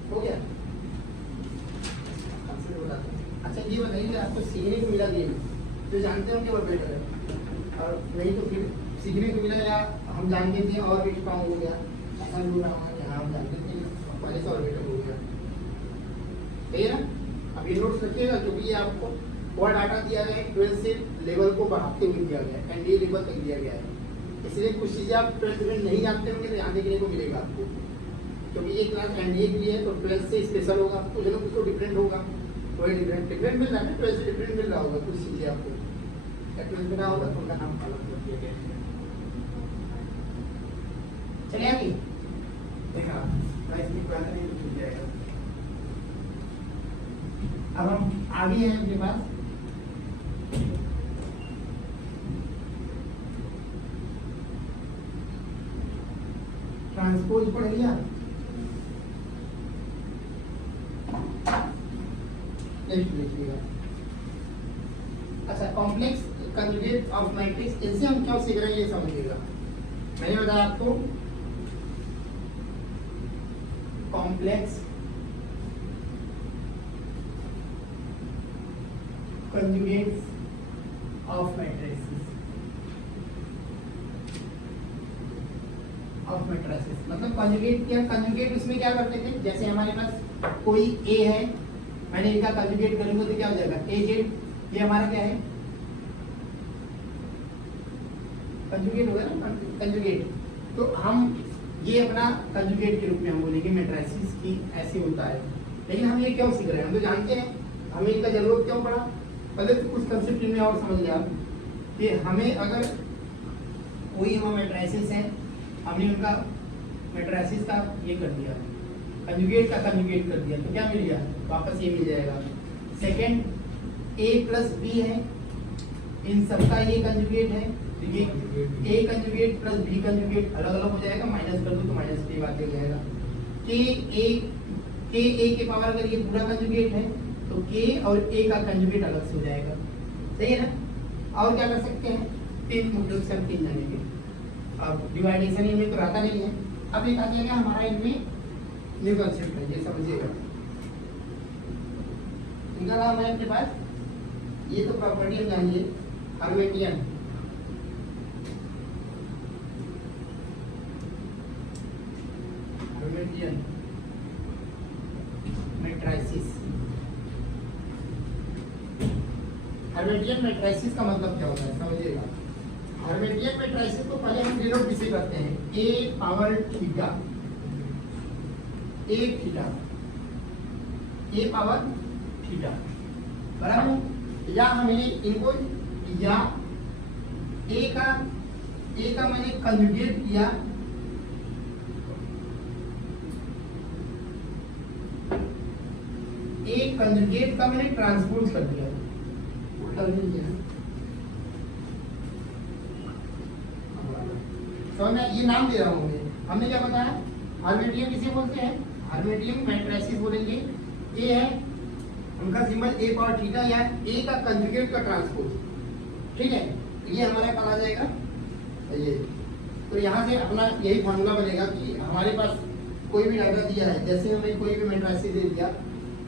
हो गया? अच्छा ये बताइए आपको सीखने को मिला गेम, जो जानते हो कि वो बेटर है, और नहीं तो फिर सीखने को मिला या हम जानते थे और भी स्ट्रॉन्ग हो गया, ऐसा भी रहा है, यहाँ हम जानते थे पहले से और बेटर हो गया। सही है ना? अब ये नोट्स रखिएगा, क्योंकि ये आपको वह डाटा दिया गया है 12 से लेवल को बढ़ाते हुए दिया गया है, एनडीए लेवल तक दिया गया है, इसलिए कुछ चीज़ें आप 12th में नहीं जानते होंगे तो यहाँ देखने को मिलेगा आपको, क्योंकि ये क्लास एनडीए के लिए है, तो 12th से स्पेशल होगा, कुछ ना कुछ तो डिफरेंट होगा, कोई डिफरेंट मिल रहा है, 12th से डिफरेंट मिल रहा होगा कुछ चीज़ें आपको, 12th में ना होगा तो उनका नाम अलग कर दिया गया है। चले आगे देखा मैं इसमें पुराना नहीं छूट जाएगा। अब हम आगे हैं अपने पास ट्रांसपोज पढ़ लिया। नेक्स्ट देखिएगा, अच्छा कॉम्प्लेक्स कंजुगेट ऑफ मैट्रिक्स, इससे हम क्या सीख रहे हैं ये समझिएगा। मैंने बताया आपको कॉम्प्लेक्स कंजुगेट्स ऑफ मैट्रिसेस, मतलब कंजुगेट क्या, कंजुगेट उसमें क्या करते थे, जैसे हमारे पास कोई ए है, मैंने इनका कंजुगेट करूंगा तो क्या हो जाएगा ए जेड, ये हमारा क्या है कंजुगेट होगा ना, कंजुगेट। तो हम ये अपना कंजुगेट के रूप में हम बोलेंगे मैट्रिसेस की ऐसे होता है। लेकिन हम ये क्यों सीख रहे हैं, हम तो जानते हैं हमें इनका जरूरत क्यों पड़ा। पहले तो कुछ कंसेप्ट में और समझ लिया कि हमें अगर कोई हम मैट्रिसेस है, हमने उनका मैट्रिसेस का ये कर दिया, कंजुगेट का कंजुगेट कर दिया, तो क्या मिल गया वापस ये मिल जाएगा। सेकंड ए प्लस बी है, इन सबका ये कंजुगेट है, ये ए कंजुगेट प्लस बी कंजुगेट अलग अलग हो जाएगा, माइनस कर दो तो माइनस के बाद मिल जाएगा। के ए के पावर अगर ये पूरा कंजुगेट है तो के और ए का कंजुगेट अलग से हो जाएगा, सही है ना। और क्या कर सकते हैं, तीन मुद्दों से हम तीन जानेंगे। अब डिवाइडेशन इनमें तो रहता नहीं है, अब एक आ जाएगा हमारा इनमें ये कंसेप्ट है, ये समझिएगा। इनका नाम है अपने पास, ये तो प्रॉपर्टी हम जानिए Hermitian. Hermitian matrices, Hermitian matrices का मतलब क्या होता है समझिएगा। हर्मिटियन मैट्रिसेस को पहले हम डिनोट किसे करते हैं, ए पावर थीटा, ए थीटा, ए पावर थीटा बराबर, या हमें इनको या ए का मैंने कंजुगेट किया, ए कंजुगेट का मैंने ट्रांसपोज कर दिया, उल्टा नहीं किया। तो मैं ये नाम दे रहा हूँ, हमने क्या बताया हर्मिटियन किसे बोलते हैं, हर्मिटियन मैट्रिसेस बोलेंगे। ए है उनका सिंबल ए पावर थीटा या ए का कंजुगेट का ट्रांसपोज, ठीक है। ये हमारा कहा जाएगा ये, तो यहाँ से अपना यही फॉर्मूला बनेगा कि हमारे पास कोई भी डाटा दिया है, जैसे हमें कोई भी मैट्रिसेस दे दिया,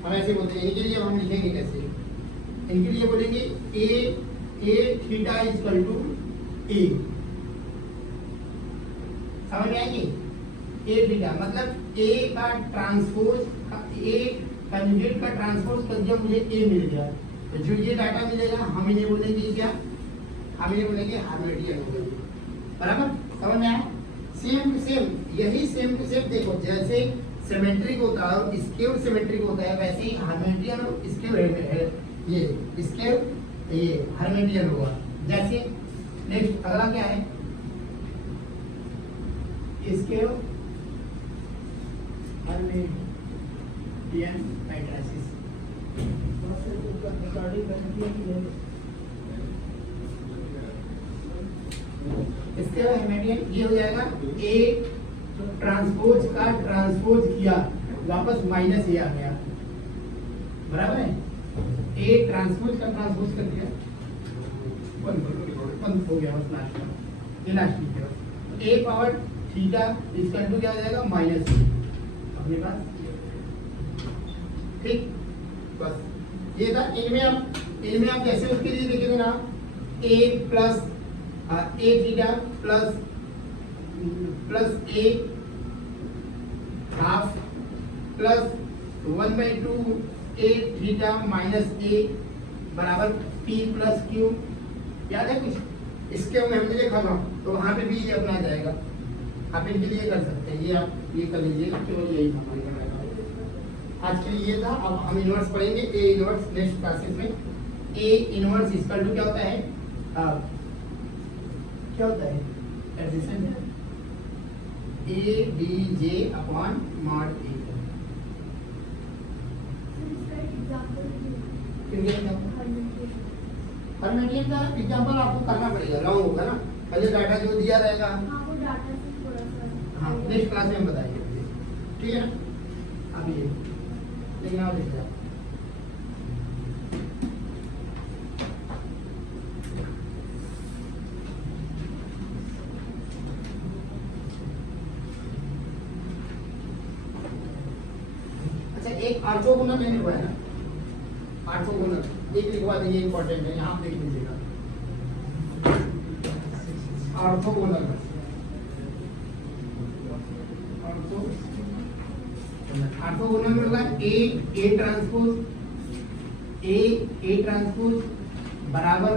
हम ऐसे बोलते हैं। इनके लिए हम लिखेंगे कैसे, इनके लिए बोलेंगे ए थीटा इक्वल टू ए, समझ में आएगी। ए थीटा मतलब ए का ट्रांसपोज, ए कंजुगेट का ट्रांसपोज कर दिया, मुझे ए मिल गया, तो जो ये डाटा मिलेगा हम इन्हें बोलेंगे क्या, हम इन्हें बोलेंगे हर्मिटियन हो गया, बराबर समझ में आया। सेम टू सेम, यही सेम टू सेम देखो, जैसे सिमेट्रिक होता है और स्केव सिमेट्रिक होता है, वैसे ही हर्मिटियन और स्केव है, ये स्केव ये हर्मिटियन होगा। जैसे नेक्स्ट अगला क्या है, skew Hermitian matrices, skew Hermitian ये हो जाएगा, ए ट्रांसपोज का ट्रांसपोज किया, वापस माइनस ए आ गया, बराबर है। ए ट्रांसपोज का ट्रांसपोज कर दिया, बंद हो गया बस लास्ट में, ये लास्ट में ए पावर थीटा इसका टू क्या हो जाएगा माइनस ए अपने पास, ठीक। बस ये था। इनमें आप कैसे उसके लिए लिखेंगे ना, ए प्लस ए थीटा प्लस ए हाफ प्लस 1/2 ए थीटा माइनस ए बराबर पी प्लस क्यू, याद है कुछ, इसके में हमने देखा था, तो वहाँ पे भी ये अपना जाएगा। आप इनके लिए कर सकते हैं, ये आप ये कर लीजिएगा, केवल यही हमारे करना है। आज के लिए ये था। अब हम इनवर्स पढ़ेंगे, ए इनवर्स नेक्स्ट क्लासेस में। ए इनवर्स इक्वल टू क्या होता है, क्या होता है addition, A D J upon mod A. इसका एग्जांपल किनके हर्मिटियन का एग्जांपल आपको करना पड़ेगा, रॉन्ग होगा ना, पहले डाटा जो दिया रहेगा। हाँ वो डाटा से थोड़ा सा हाँ नेक्स्ट क्लास में हम बताएंगे, ठीक है ना। अभी ये लेकिन आप देखिए आप अच्छा एक ऑर्थोगोनल मैंने हुआ है ना, ऑर्थोगोनल एक लिखवा देंगे, इंपॉर्टेंट है, यहाँ देख लीजिएगा ऑर्थोगोनल। ऑर्थोगोनल में होगा ए ट्रांसपोज बराबर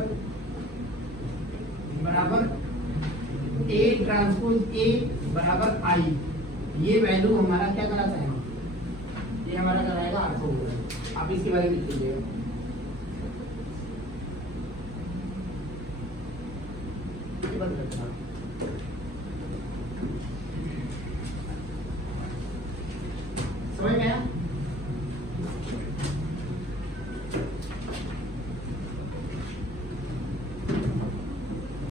ए ट्रांसपोज ए बराबर आई। ये वैल्यू हमारा क्या कराता है, ये हमारा कराएगा ऑर्थोगोनल। आप इसके बारे में लिख लीजिएगा। समझ में आया?